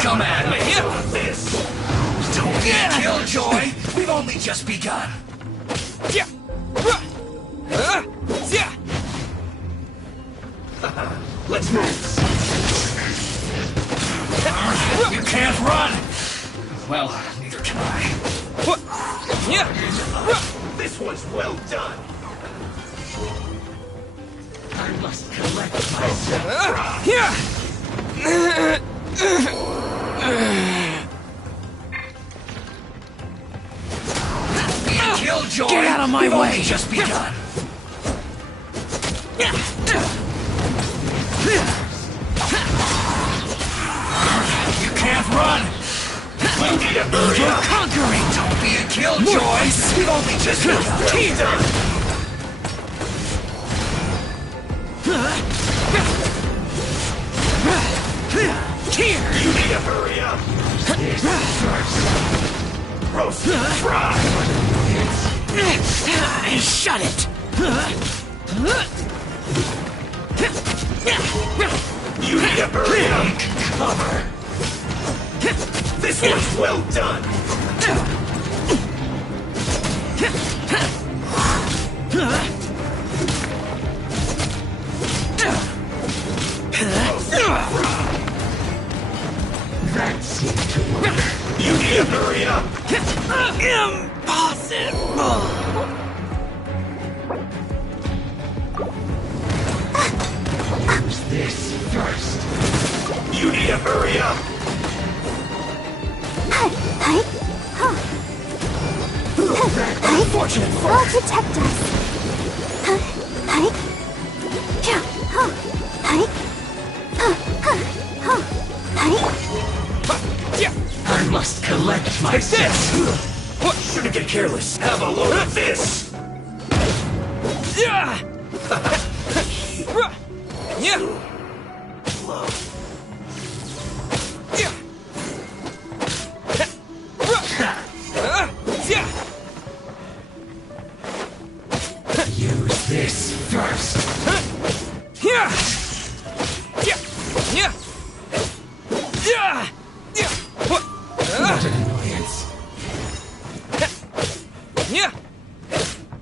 Come at me with this! Don't be a killjoy! We've only just begun! Let's move! You can't run! Well, neither can I. This one's well done! I must collect myself. Killjoy! Get out of my way! Just begun. You can't run. You need a hurry up. Conquering. Don't be a killjoy. We've only just begun. Here. You need to hurry up. This first. Roast fry. Shut it! You need a hurry up! Cover! This one's well done! That seemed to work. You need to hurry up! Impossible! Use this first. You need to hurry up! That unfortunate I'll fart! protect us. I must collect myself. Shouldn't get careless. Have a load of this. Use this first. What an annoyance.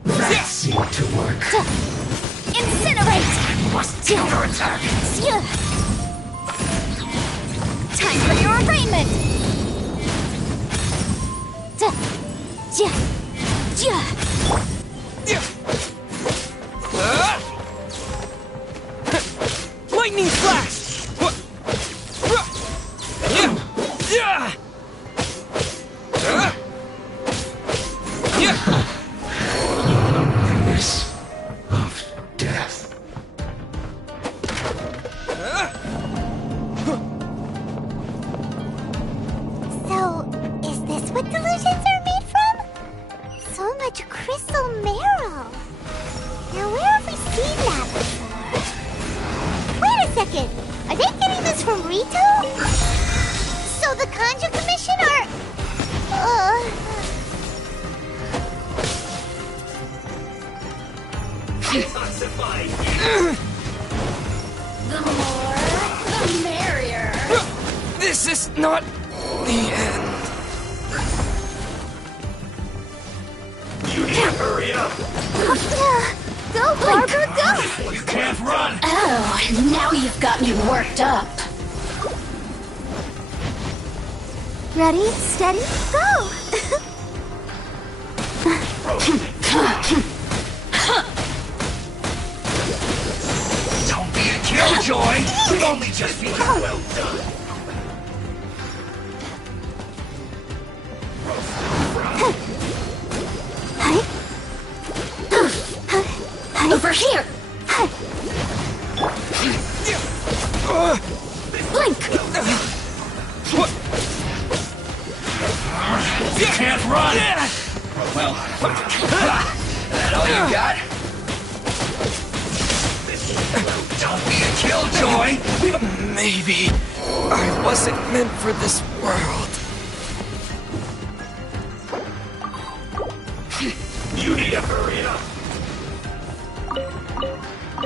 That seemed to work. Incinerate! I must counterattack. Time for your arraignment! Lightning flash! Awareness of death. So, is this what delusions are made from? So much crystal marrow. Now, where have we seen that before? Wait a second. Are they getting this from Rito? So the Kanji Commission are... The more, the merrier. This is not the end. You need to hurry up! Go, Barbara, go! You can't run! Oh, now you've got me worked up. Ready, steady, go! Don't be a killjoy! We've only just begun. Well done. Over here! Blink! You can't run! Well, that all you got? Don't be a killjoy! Maybe I wasn't meant for this world. You need to hurry up!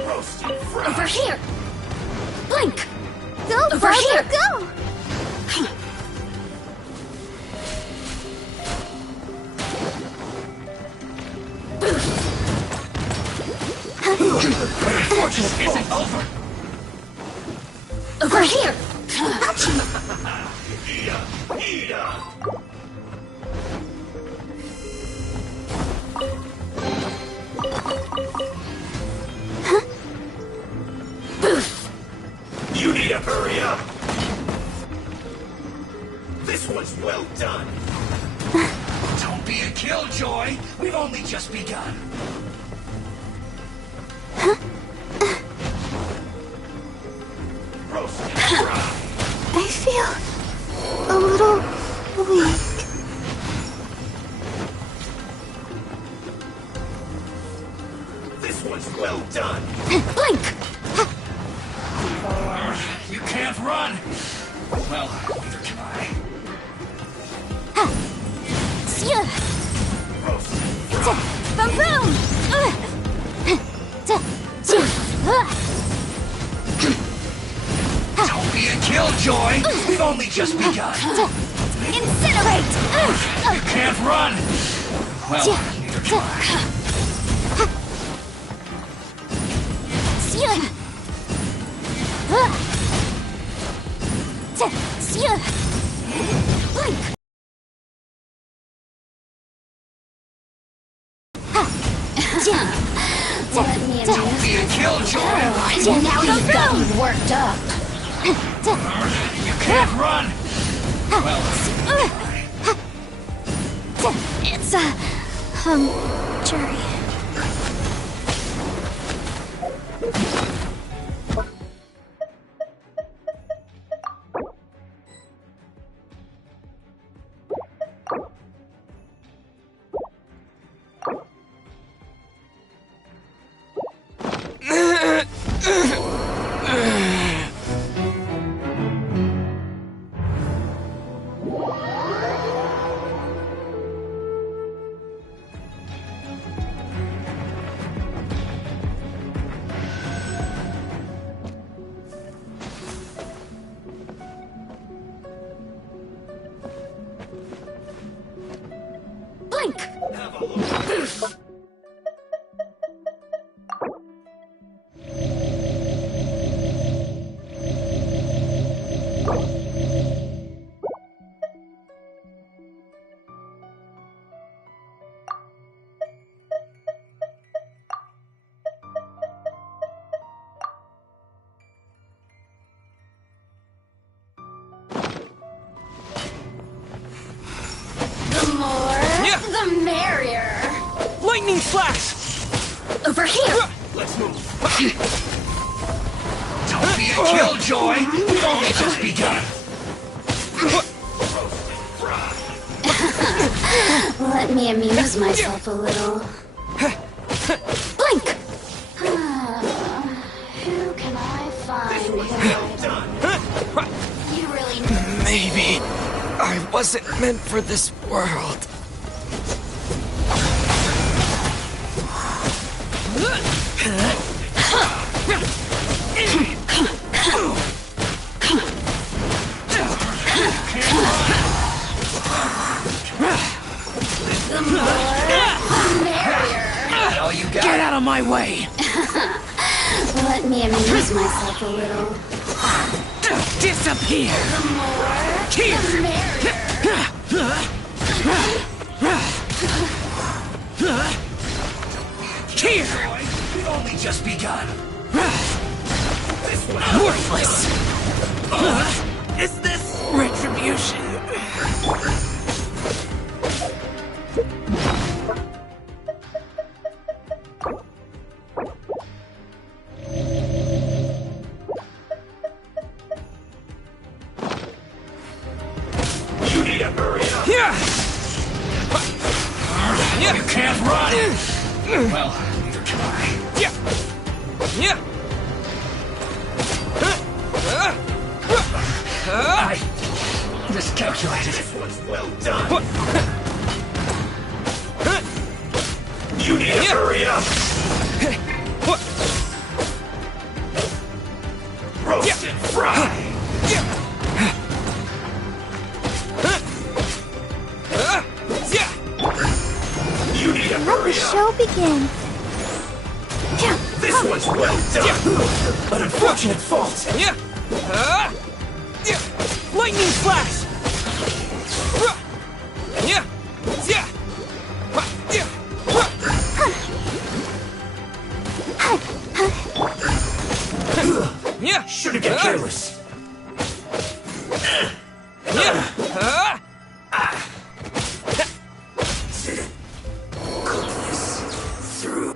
Roasted fry. Over here! Blink! Go, Over Barbara, here. go! Fortune isn't over! Over here! Ida! You need to hurry up! This one's well done! Don't be a killjoy! We've only just begun! Roasted fry. I feel a little weak. This one's well done! Blink! You can't run! Well, neither can I. Roasted fry. Boom! Don't be a killjoy! We've only just begun! Incinerate! You can't run! Well, neither can I. Blink! Let me Don't be a killjoy! now you've got me worked up. You can't run! Well, It's jury. Blink! The more, the merrier. Lightning flash! Over here! let's move. Don't be a killjoy! We've only just begun! Let me amuse myself a little. Blink! Who can I find here? You really Maybe I wasn't meant for this world. The more, the merrier. All you got? Get out of my way! Let me amuse myself a little. Disappear! The more, Here! the merrier. Here! We've only just begun. Worthless! Is this retribution? You need to hurry up. Yeah! You can't run. Well, neither can I. Yeah! Yeah! I miscalculated. Well done. You need to hurry up. Roast and fry. You need to Let the hurry up. show begin. This one's well done. An unfortunate fault. Yeah! Lightning flash! Yeah! Yeah! Yeah! Shouldn't get careless. Yeah! Through.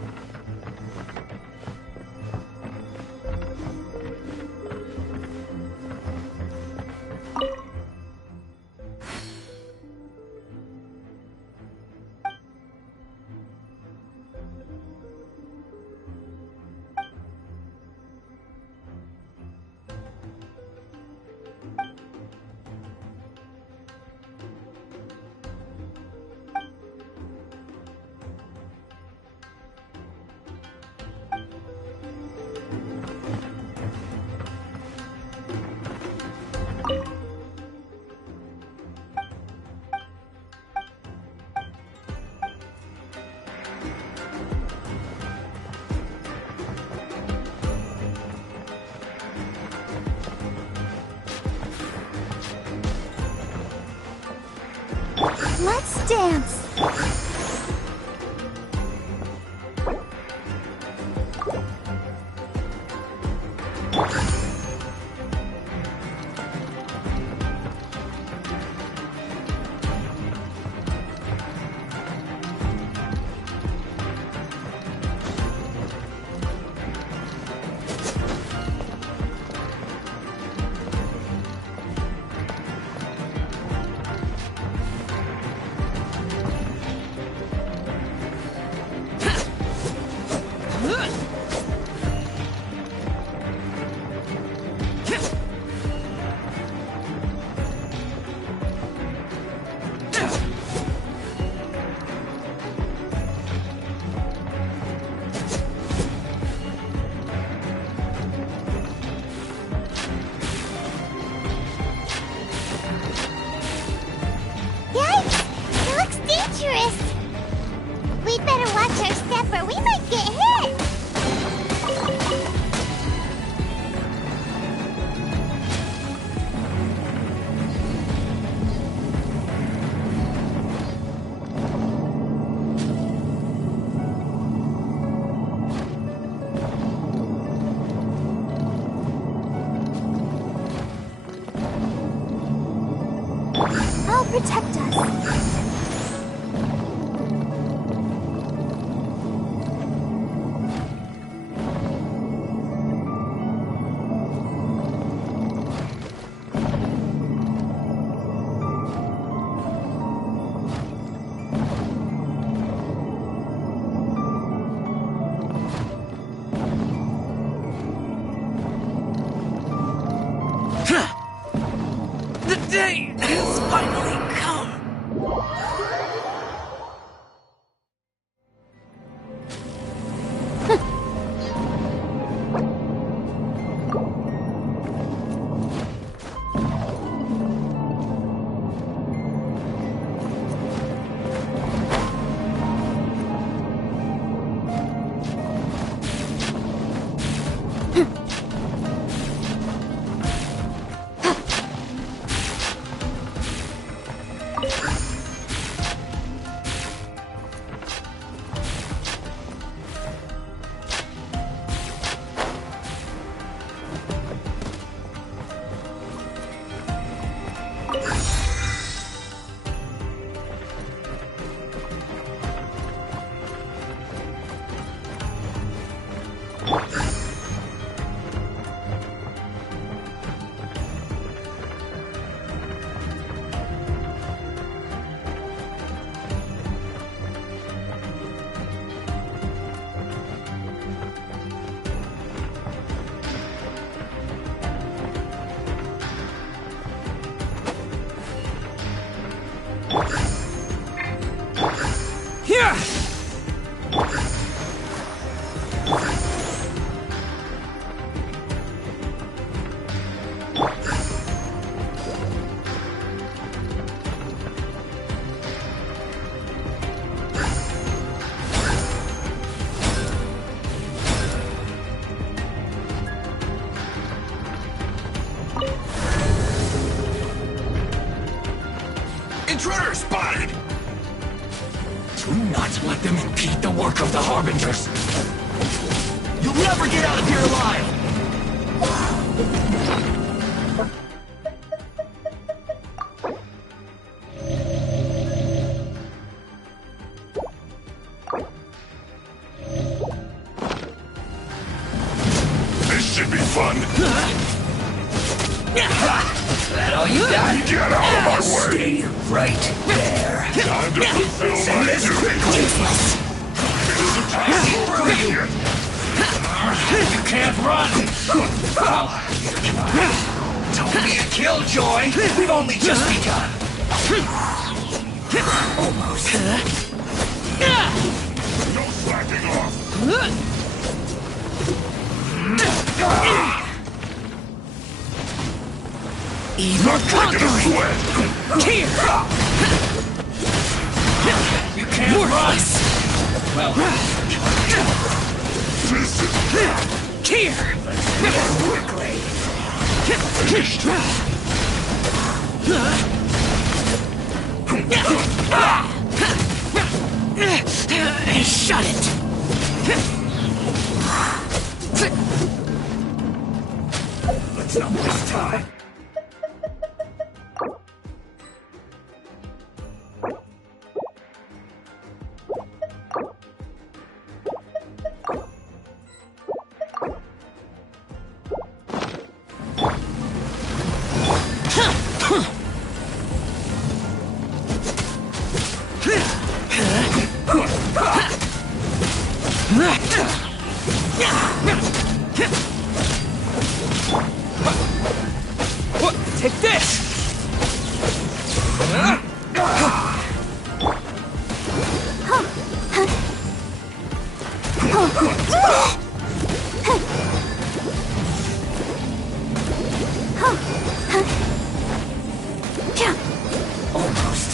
Let's dance. We'd better watch our step or we might get hit. I'll protect us. The day has finally come. this! You'll never get out of here alive! This should be fun. That all you got? Get out of my way! Stay right there. Time to fulfill Send my this duty. quickly! You can't run! Don't be a killjoy! We've only just begun! Almost. No slacking off. Even conquering! Sweat. Here! You can't run! Well, This is here! Quickly! Shut it! Let's not waste time. Take this! Almost.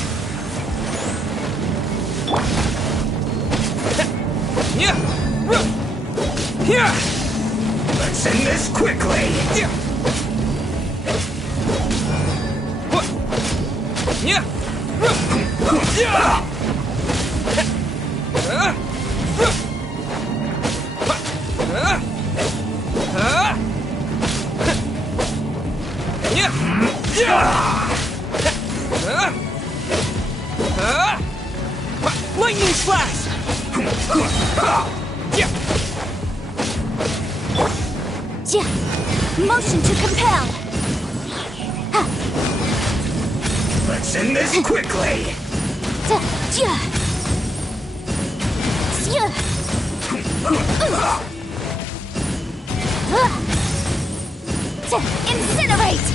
Let's end this quickly. Lightning slash! Motion to compel. Let's end this quickly. Incinerate.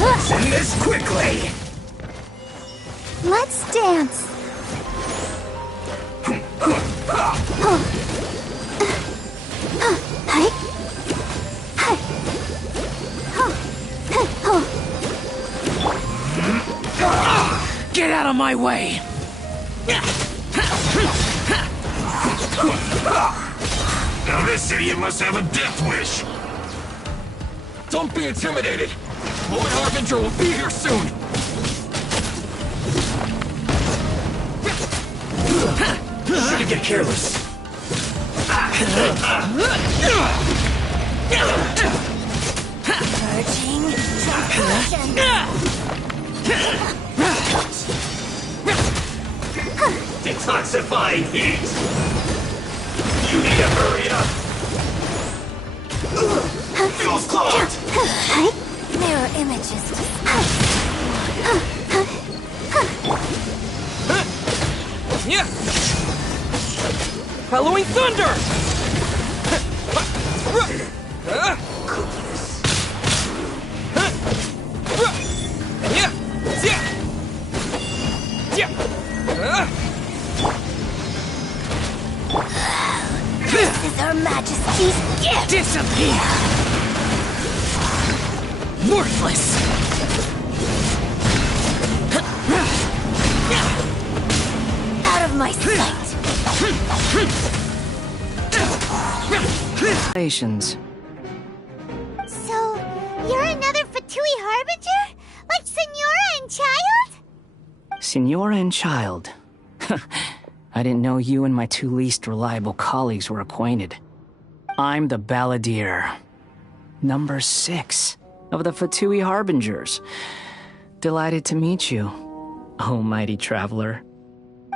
Let's end this quickly. Let's dance. Get out of my way. Now this idiot must have a death wish. Don't be intimidated! Lord Harbinger will be here soon! Shouldn't get careless. Purging transgression. Detoxifying heat. You need to hurry up. Feels clogged. Mirror images. Halloween Thunder! This is Her Majesty's gift. Disappear. Worthless! Out of my sight! Congratulations. So, you're another Fatui Harbinger? Like Senora and Child? Senora and Child. I didn't know you and my two least reliable colleagues were acquainted. I'm the Balladeer. Number 6 of the Fatui Harbingers. Delighted to meet you, oh mighty traveler.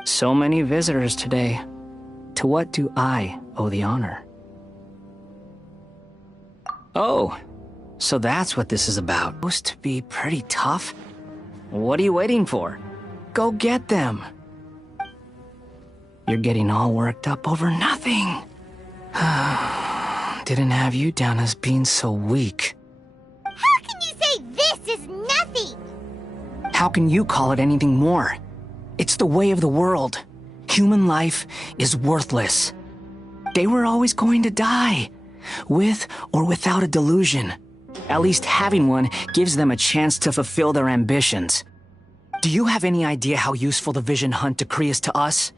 So many visitors today. To what do I owe the honor? Oh, so that's what this is about. Supposed to be pretty tough. What are you waiting for? Go get them. You're getting all worked up over nothing. Didn't have you down as being so weak. How can you say this is nothing? How can you call it anything more? It's the way of the world. Human life is worthless. They were always going to die, with or without a delusion. At least having one gives them a chance to fulfill their ambitions. Do you have any idea how useful the Vision Hunt decree is to us?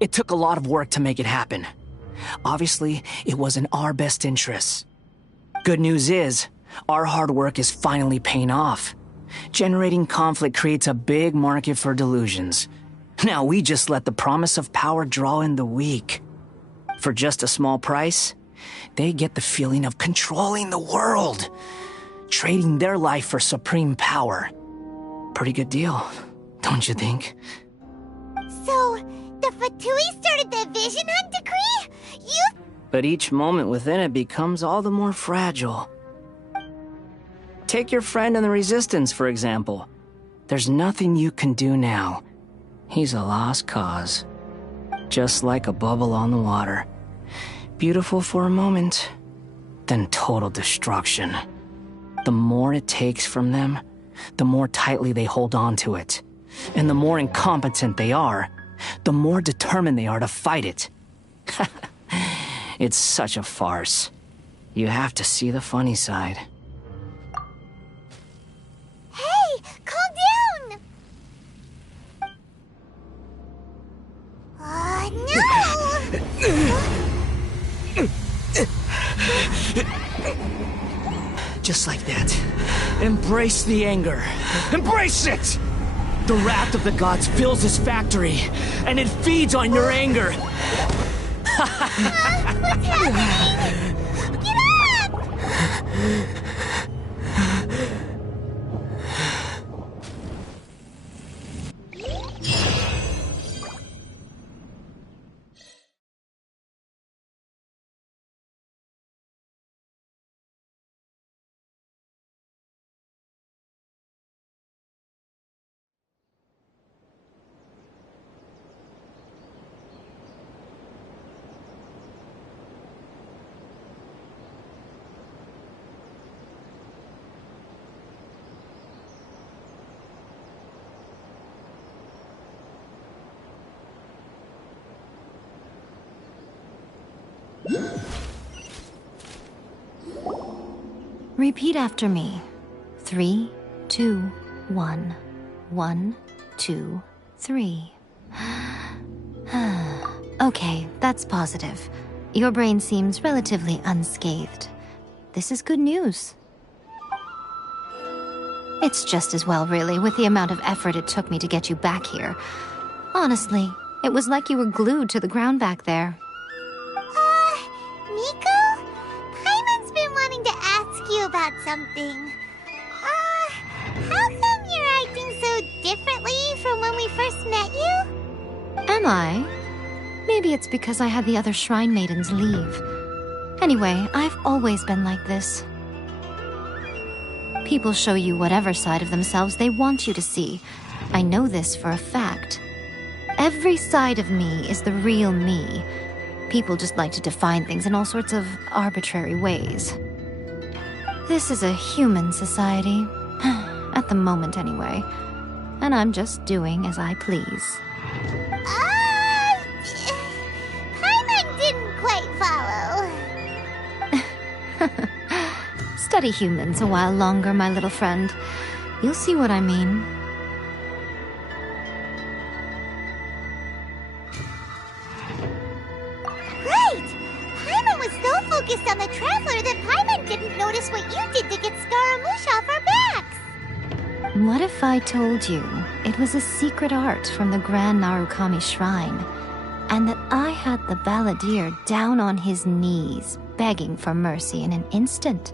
It took a lot of work to make it happen. Obviously, it was in our best interests. Good news is, our hard work is finally paying off. Generating conflict creates a big market for delusions. Now we just let the promise of power draw in the weak. For just a small price, they get the feeling of controlling the world, trading their life for supreme power. Pretty good deal, don't you think? So, the Fatui started the Vision Hunt decree? But each moment within it becomes all the more fragile. Take your friend in the Resistance, for example. There's nothing you can do now. He's a lost cause. Just like a bubble on the water. Beautiful for a moment, then total destruction. The more it takes from them, the more tightly they hold on to it. And the more incompetent they are, the more determined they are to fight it. It's such a farce. You have to see the funny side. Hey, calm down! No! Just like that. Embrace the anger. Embrace it! The wrath of the gods fills this factory, and it feeds on your anger. What's happening? Get up! Repeat after me. 3, 2, 1. 1, 2, 3. Okay, that's positive. Your brain seems relatively unscathed. This is good news. It's just as well, really, with the amount of effort it took me to get you back here. Honestly, it was like you were glued to the ground back there. Nico? Paimon's been wanting to ask you about something. How come you're acting so differently from when we first met you? Am I? Maybe it's because I had the other Shrine Maidens leave. Anyway, I've always been like this. People show you whatever side of themselves they want you to see. I know this for a fact. Every side of me is the real me. People just like to define things in all sorts of arbitrary ways. This is a human society. At the moment, anyway. And I'm just doing as I please. Paimon didn't quite follow. Study humans a while longer, my little friend. You'll see what I mean. Right! Paimon was so focused on the Traveler that Paimon didn't notice what you did to get Scaramouche off our backs! What if I told you it was a secret art from the Grand Narukami Shrine, and that I had the balladeer down on his knees, begging for mercy in an instant?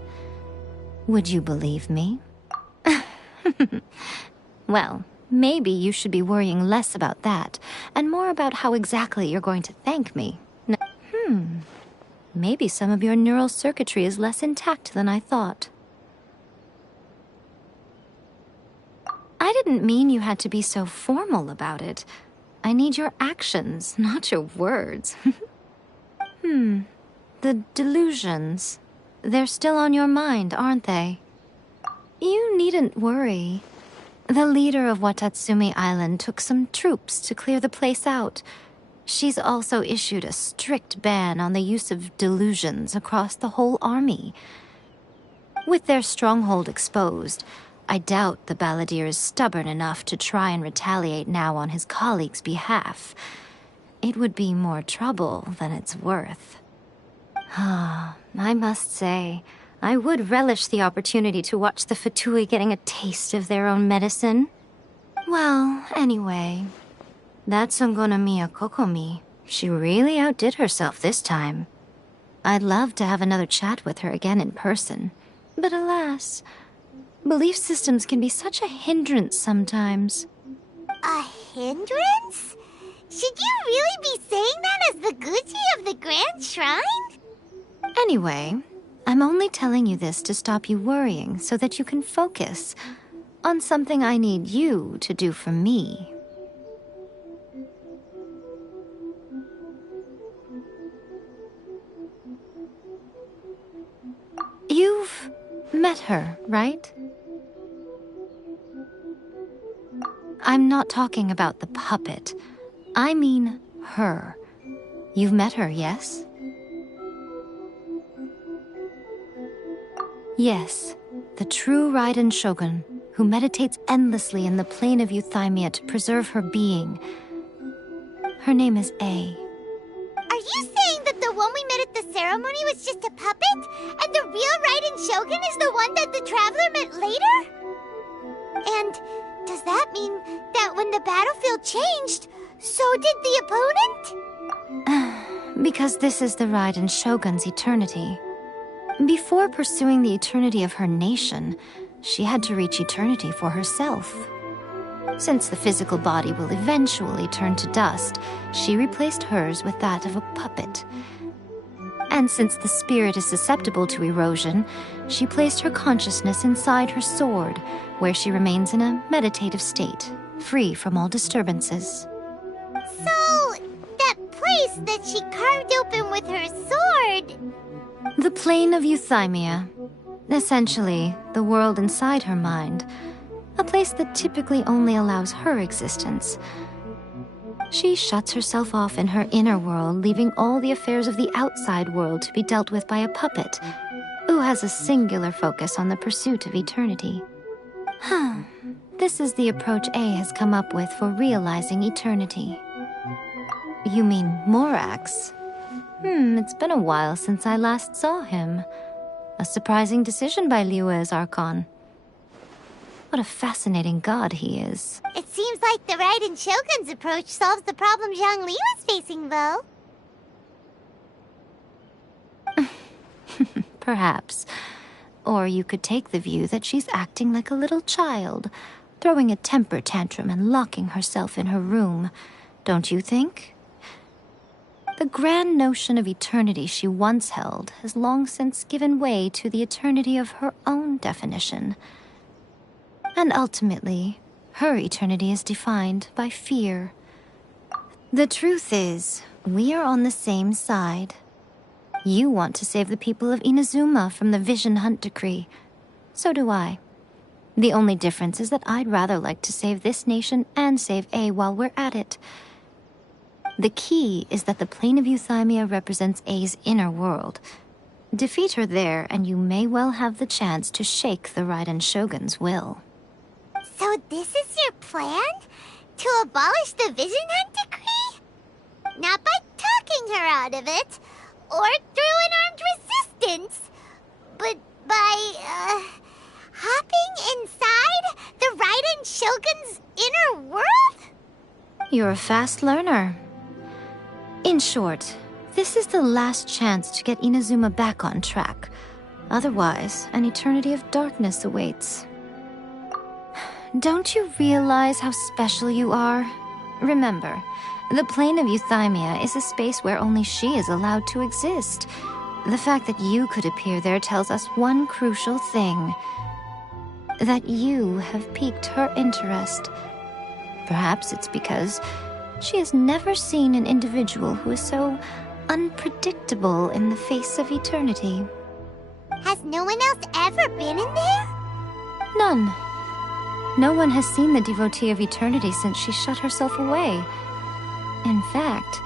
Would you believe me? Well, maybe you should be worrying less about that, and more about how exactly you're going to thank me. Maybe some of your neural circuitry is less intact than I thought. I didn't mean you had to be so formal about it. I need your actions, not your words. The delusions. They're still on your mind, aren't they? You needn't worry. The leader of Watatsumi Island took some troops to clear the place out. She's also issued a strict ban on the use of delusions across the whole army. With their stronghold exposed, I doubt the balladeer is stubborn enough to try and retaliate now on his colleague's behalf. It would be more trouble than it's worth. I must say, I would relish the opportunity to watch the Fatui getting a taste of their own medicine. Well, anyway, that Songonomiya Kokomi, she really outdid herself this time. I'd love to have another chat with her again in person, but alas, belief systems can be such a hindrance sometimes. A hindrance? Should you really be saying that as the Gucci of the Grand Shrine? Anyway, I'm only telling you this to stop you worrying so that you can focus on something I need you to do for me. You've met her, right? I'm not talking about the puppet. I mean her. You've met her, yes? Yes, the true Raiden Shogun, who meditates endlessly in the plane of Euthymia to preserve her being. Her name is A. Are you saying that the one we met at the ceremony was just a puppet? And the real Raiden Shogun is the one that the Traveler met later? And does that mean that when the battlefield changed, so did the opponent? Because this is the Raiden Shogun's eternity. Before pursuing the eternity of her nation, she had to reach eternity for herself. Since the physical body will eventually turn to dust, she replaced hers with that of a puppet. And since the spirit is susceptible to erosion, she placed her consciousness inside her sword, where she remains in a meditative state, free from all disturbances. So, that place that she carved open with her sword... The plane of Euthymia. Essentially, the world inside her mind. A place that typically only allows her existence. She shuts herself off in her inner world, leaving all the affairs of the outside world to be dealt with by a puppet, who has a singular focus on the pursuit of eternity. This is the approach A has come up with for realizing eternity. You mean Morax? It's been a while since I last saw him. A surprising decision by Liyue's Archon. What a fascinating god he is. It seems like the Raiden Shogun's approach solves the problem Zhang Li was facing, though. Perhaps. Or you could take the view that she's acting like a little child, throwing a temper tantrum and locking herself in her room. Don't you think? The grand notion of eternity she once held has long since given way to the eternity of her own definition. And ultimately, her eternity is defined by fear. The truth is, we are on the same side. You want to save the people of Inazuma from the Vision Hunt decree. So do I. The only difference is that I'd rather like to save this nation and save A while we're at it. The key is that the plane of Euthymia represents A's inner world. Defeat her there, and you may well have the chance to shake the Raiden Shogun's will. So this is your plan? To abolish the Vision Hunt decree? Not by talking her out of it, or through an armed resistance, but by, hopping inside the Raiden Shogun's inner world? You're a fast learner. In short, this is the last chance to get Inazuma back on track. Otherwise, an eternity of darkness awaits. Don't you realize how special you are? Remember, the plane of Euthymia is a space where only she is allowed to exist. The fact that you could appear there tells us one crucial thing. That you have piqued her interest. Perhaps it's because she has never seen an individual who is so unpredictable in the face of eternity. Has no one else ever been in there? None. No one has seen the devotee of eternity since she shut herself away. In fact,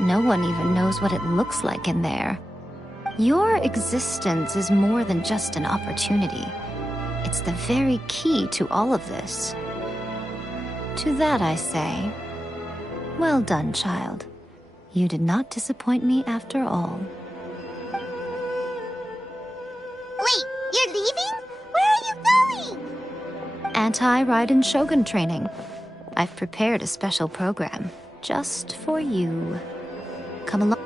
no one even knows what it looks like in there. Your existence is more than just an opportunity. It's the very key to all of this. To that I say, well done, child. You did not disappoint me after all. Wait, you're leaving? Where are you going? Anti-Raiden Shogun training. I've prepared a special program just for you. Come along.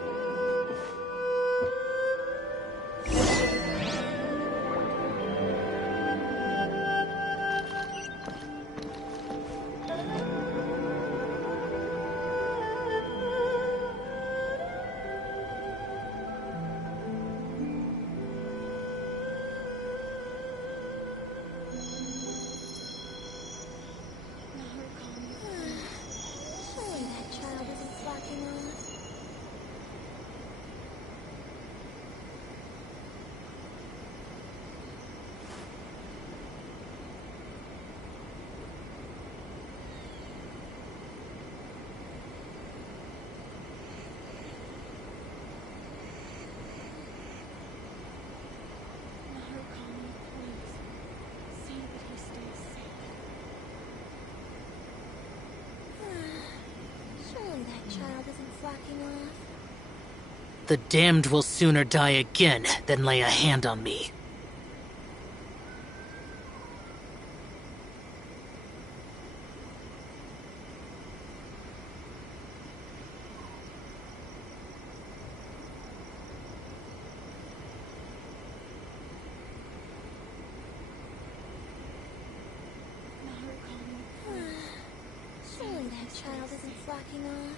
The damned will sooner die again than lay a hand on me. Surely that child isn't slacking off.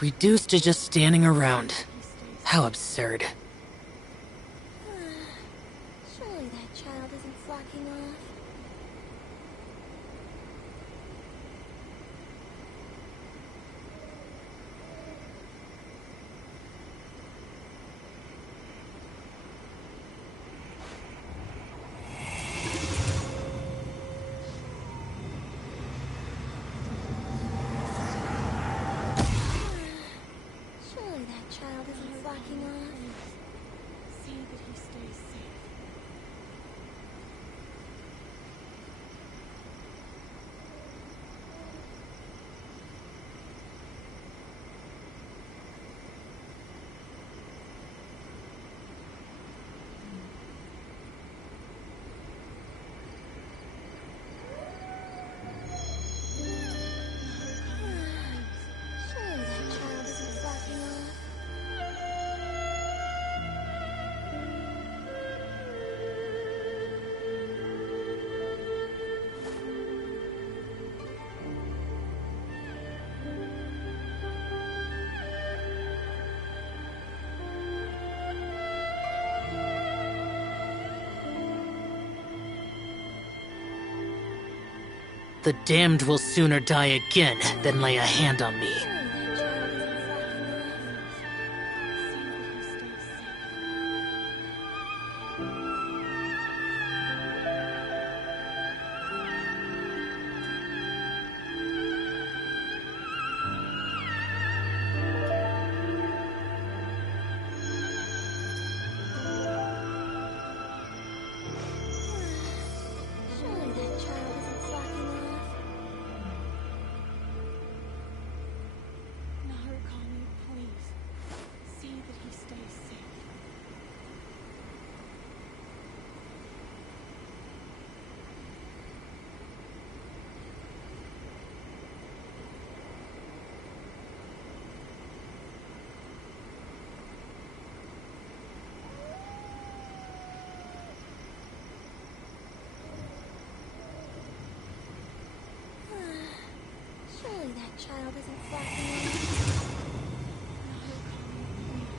Reduced to just standing around. How absurd. Surely that child isn't slacking off. Surely that child isn't slacking off. See that he stays safe. Surely that child isn't slacking off. The damned will sooner die again than lay a hand on me. Surely that child isn't slacking off. See that he stays safe. Surely that child isn't slacking off. Narukami, please. See that he stays safe. Surely that child isn't slacking off. Narukami, please.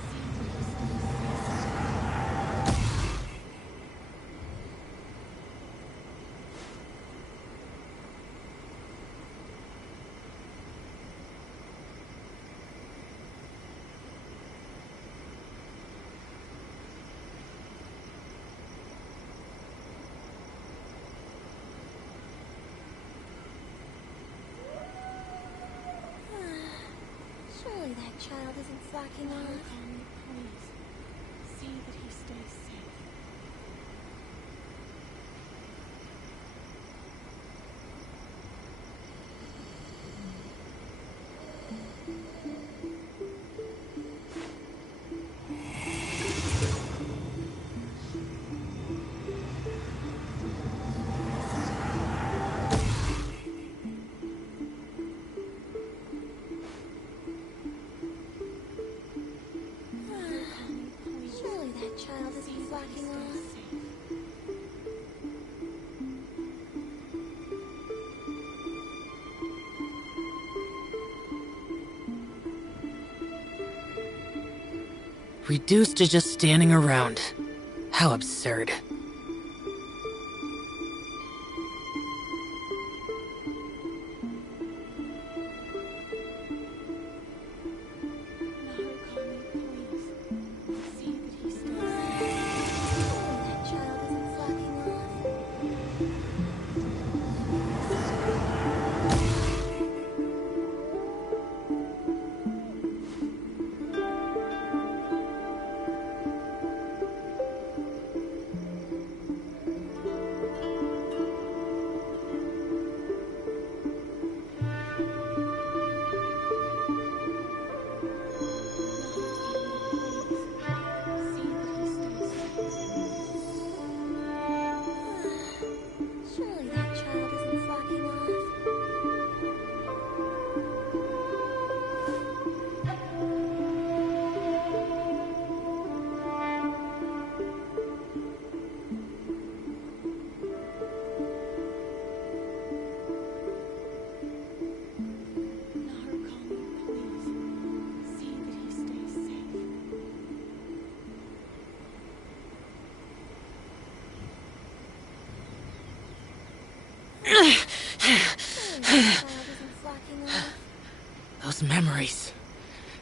See that he stays safe. Surely that child isn't slacking off. Narukami, please. See that he stays safe. Surely that child isn't slacking off. Reduced to just standing around. How absurd. Narukami, please. See that he stays safe. Surely that child isn't slacking off. Those memories.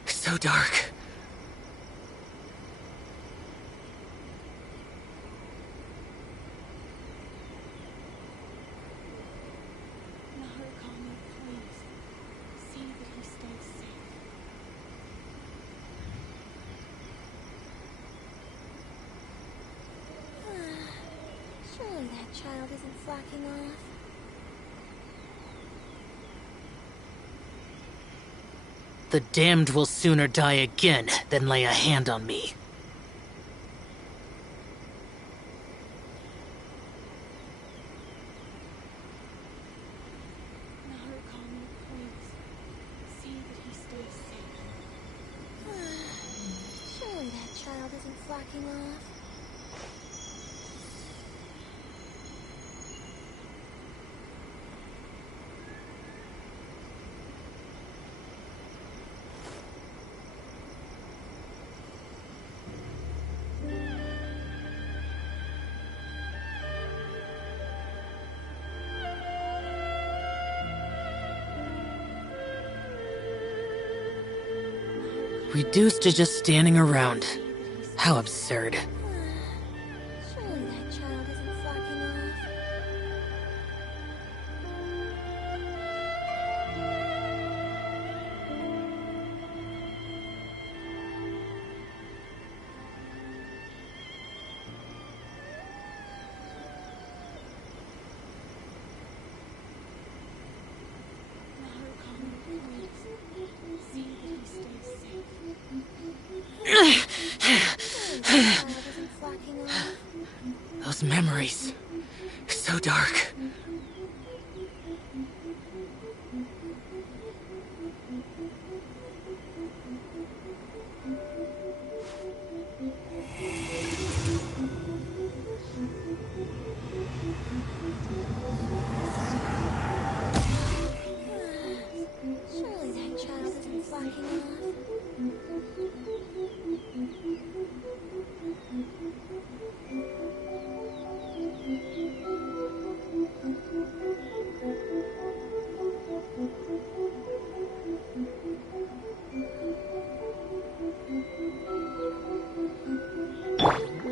So dark. Surely that child isn't slacking off. The damned will sooner die again than lay a hand on me. Surely that child isn't slacking off. Reduced to just standing around. How absurd. Surely that child isn't slacking off. Those memories. So dark. Surely that child isn't slacking off.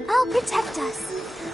I'll protect us.